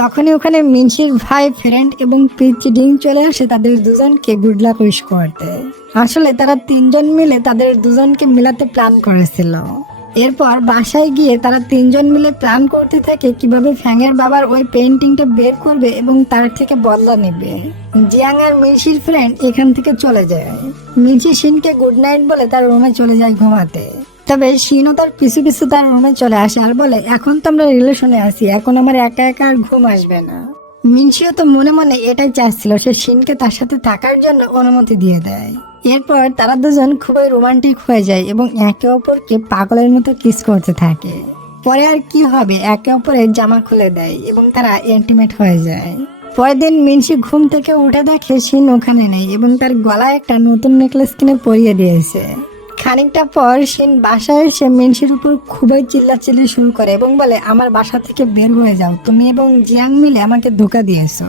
তখনই ওখানে মিনসির ভাই, ফ্রেন্ড এবং পিচি ডিং চলে আসে তাদের দুজনকে গুড লাক উইশ করতে। আসলে তারা তিনজন মিলে তাদের দুজনকে মিলাতে প্ল্যান করেছিল। এরপর বাসায় গিয়ে তারা তিনজন মিলে প্ল্যান করতে থাকে কিভাবে ফ্যাংয়ের বাবার ওই পেইন্টিংটা বের করবে এবং তার থেকে বদলা নেবে। জিয়াং আর মিনসির ফ্রেন্ড এখান থেকে চলে যায়। মিনসি শিনকে গুড নাইট বলে তার রুমে চলে যায় ঘুমাতে। তবে শিনও তার পিছু পিছু তার রুমে চলে আসে আর বলে এখন তো আমরা রিলেশনে আছি, এখন আমার একা একা আর ঘুম আসবে না। মিনসিও তো মনে মনে এটাই চাচ্ছিল, সে শিনকে তার সাথে থাকার জন্য অনুমতি দিয়ে দেয়। এরপর তারা দুজন খুবই রোমান্টিক হয়ে যায় এবং একে অপরকে পাগলের মতো কিস করতে থাকে। পরে আর কি হবে, একে অপরের জামা খুলে দেয় এবং তারা ইন্টিমেট হয়ে যায়। পরের দিন মিনসি ঘুম থেকে উঠে দেখে শিন ওখানে নেই এবং তার গলায় একটা নতুন নেকলেস কিনে পরিয়ে দিয়েছে। খানিকটা পর শিন বাসায় এসে মিনসির উপর খুবই চিল্লাচিল্লি শুরু করে এবং বলে আমার বাসা থেকে বের হয়ে যাও, তুমি এবং জিয়াং মিলে আমাকে ধোকা দিয়েছো।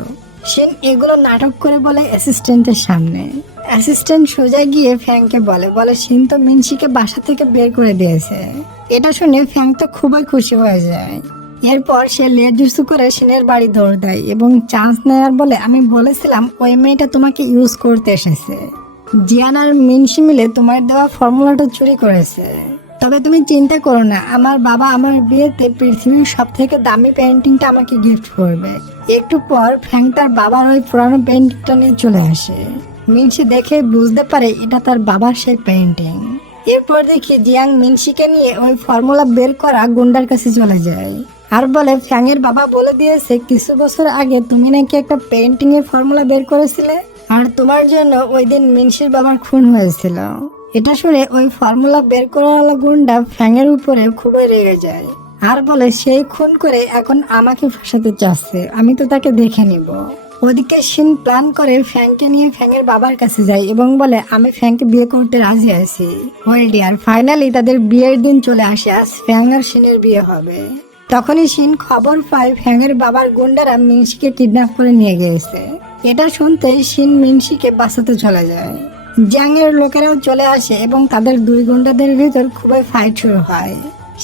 শিন এগুলো নাটক করে বলে অ্যাসিস্ট্যান্টের সামনে। অ্যাসিস্ট্যান্ট সোজা গিয়ে ফ্যাংকে বলে শিন তো মিনসিকে বাসা থেকে বের করে দিয়েছে। এটা শুনে ফ্যাং তো খুবই খুশি হয়ে যায়। এরপর সে লেজুসু করে শিনের বাড়ি দৌড় দেয় এবং চান্স নেয়ার বলে আমি বলেছিলাম ওই মেয়েটা তোমাকে ইউজ করতে এসেছে। জিয়ান আর মিনসি মিলে তোমার দেওয়া ফর্মুলাটা চুরি করেছে। তবে তুমি চিন্তা করো না, আমার বাবা আমার বিয়েতে পৃথিবীর সব থেকে দামি পেন্টিংটা আমাকে গিফট করবে। একটু পর ফ্যাং তার বাবার ওই পুরানো পেন্টিংটা নিয়ে চলে আসে। মিনসি দেখে বুঝতে পারে এটা তার বাবার সেই পেন্টিং। এরপর দেখি জিয়াং মিনসিকে নিয়ে ওই ফর্মুলা বের করা গুন্ডার কাছে চলে যায় আর বলে ফ্যাং এর বাবা বলে দিয়েছে কিছু বছর আগে তুমি নাকি একটা পেন্টিং এর ফর্মুলা বের করেছিলে আর তোমার জন্য ওই দিন মিনসির বাবার খুন হয়েছিল। এটা শুনে ওই ফর্মুলা বের করাওয়ালা গুন্ডা ফ্যাংয়ের উপরে খুবই রেগে যায় আর বলে সেই খুন করে এখন আমাকে ফাঁসাতে চাচ্ছে, আমি তো তাকে দেখে নিব। ওদিকে শিন প্ল্যান করে ফ্যাংকে নিয়ে ফ্যাংয়ের বাবার কাছে যায় এবং বলে আমি ফ্যাংকে বিয়ে করতে রাজি আছি। ওয়েল ডিয়ার, ফাইনালি তাদের বিয়ের দিন চলে আসে, আজ ফ্যাং আর শিনের বিয়ে হবে। তখনই শিন খবর পায় ফ্যাংয়ের বাবার গুন্ডারা মিনসিকে কিডন্যাপ করে নিয়ে গিয়েছে। এটা শুনতে শিন মিনসিকে বাঁচাতে চলে যায়। জিয়াং এর লোকেরাও চলে আসে এবং তাদের দুই গুন্ডাদের ভিতর খুবই ফাইট শুরু হয়।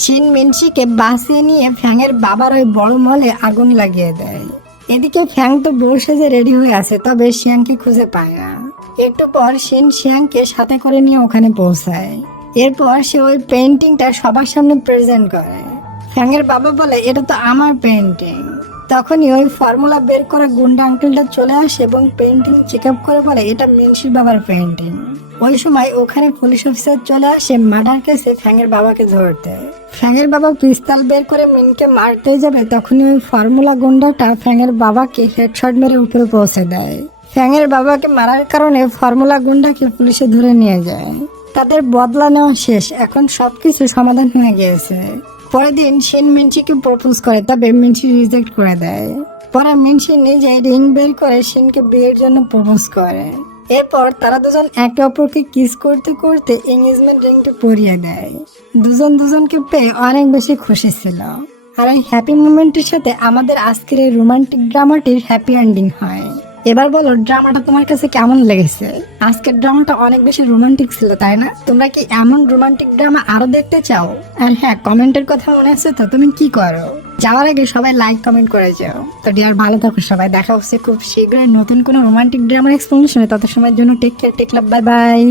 শিন মিনসিকে বাঁচিয়ে নিয়ে ফ্যাংয়ের বাবার ওই বড় মলে আগুন লাগিয়ে দেয়। এদিকে ফ্যাং তো বউ সেজে রেডি হয়ে আছে, তবে শিয়াংকে খুঁজে পায় না। একটু পর শিন শিয়াংকে সাথে করে নিয়ে ওখানে পৌঁছায়। এরপর সে ওই পেন্টিংটা সবার সামনে প্রেজেন্ট করে। ফ্যাংয়ের বাবা বলে এটা তো আমার পেন্টিং। তখনই ওই ফর্মুলা বের করা গুন্ডা আঙ্কেলটা চলে আসে এবং পেন্টিং চেক আপ করে বলে এটা মিনসির বাবার পেন্টিং। ওই সময় ওখানে পুলিশ অফিসার চলে আসে মার্ডার কেসে ফ্যাংয়ের বাবাকে ধরতে। ফ্যাংয়ের বাবা পিস্তল বের করে মিনকে মারতে যাবে, তখনই ওই ফর্মুলা গুন্ডাটা ফ্যাংয়ের বাবাকে হেডশট মেরে উপরে পৌঁছে দেয়। ফ্যাংয়ের বাবাকে মারার কারণে ফর্মুলা গুন্ডাকে পুলিশে ধরে নিয়ে যায়। তাদের বদলা নেওয়া শেষ, এখন সবকিছু সমাধান হয়ে গিয়েছে। পরের দিন শিন মিনসিকে প্রপোজ করে, তবে মিনসি রিজেক্ট করে দেয়। পরে মিনসি নিজে রিং বের করে শিনকে বিয়ের জন্য প্রপোজ করে। এরপর তারা দুজন একে অপরকে কিস করতে করতে এঙ্গেজমেন্ট রিংটা পরিয়ে দেয়। দুজন দুজনকে পেয়ে অনেক বেশি খুশি ছিল। আর এই হ্যাপি মোমেন্টের সাথে আমাদের আজকের এই রোমান্টিক ড্রামাটির হ্যাপি এন্ডিং হয়। এবার বলো ড্রামাটা তোমার কাছে কেমন লেগেছে? আজকের ড্রামাটা অনেক বেশি রোমান্টিক ছিল, তাই না? তোমরা কি এমন রোমান্টিক ড্রামা আরো দেখতে চাও? আর হ্যাঁ, কমেন্টের কথা মনে আছে তো? তুমি কি করো? যাওয়ার আগে সবাই লাইক কমেন্ট করে যাও। তো ডিয়ার, ভালো থাকো সবাই, দেখা হচ্ছে খুব শীঘ্রই নতুন কোনো রোমান্টিক ড্রামার এক্সপ্লেনেশনে। তত সময়ের জন্য টেক কেয়ার, টেক লাভ, বাই বাই।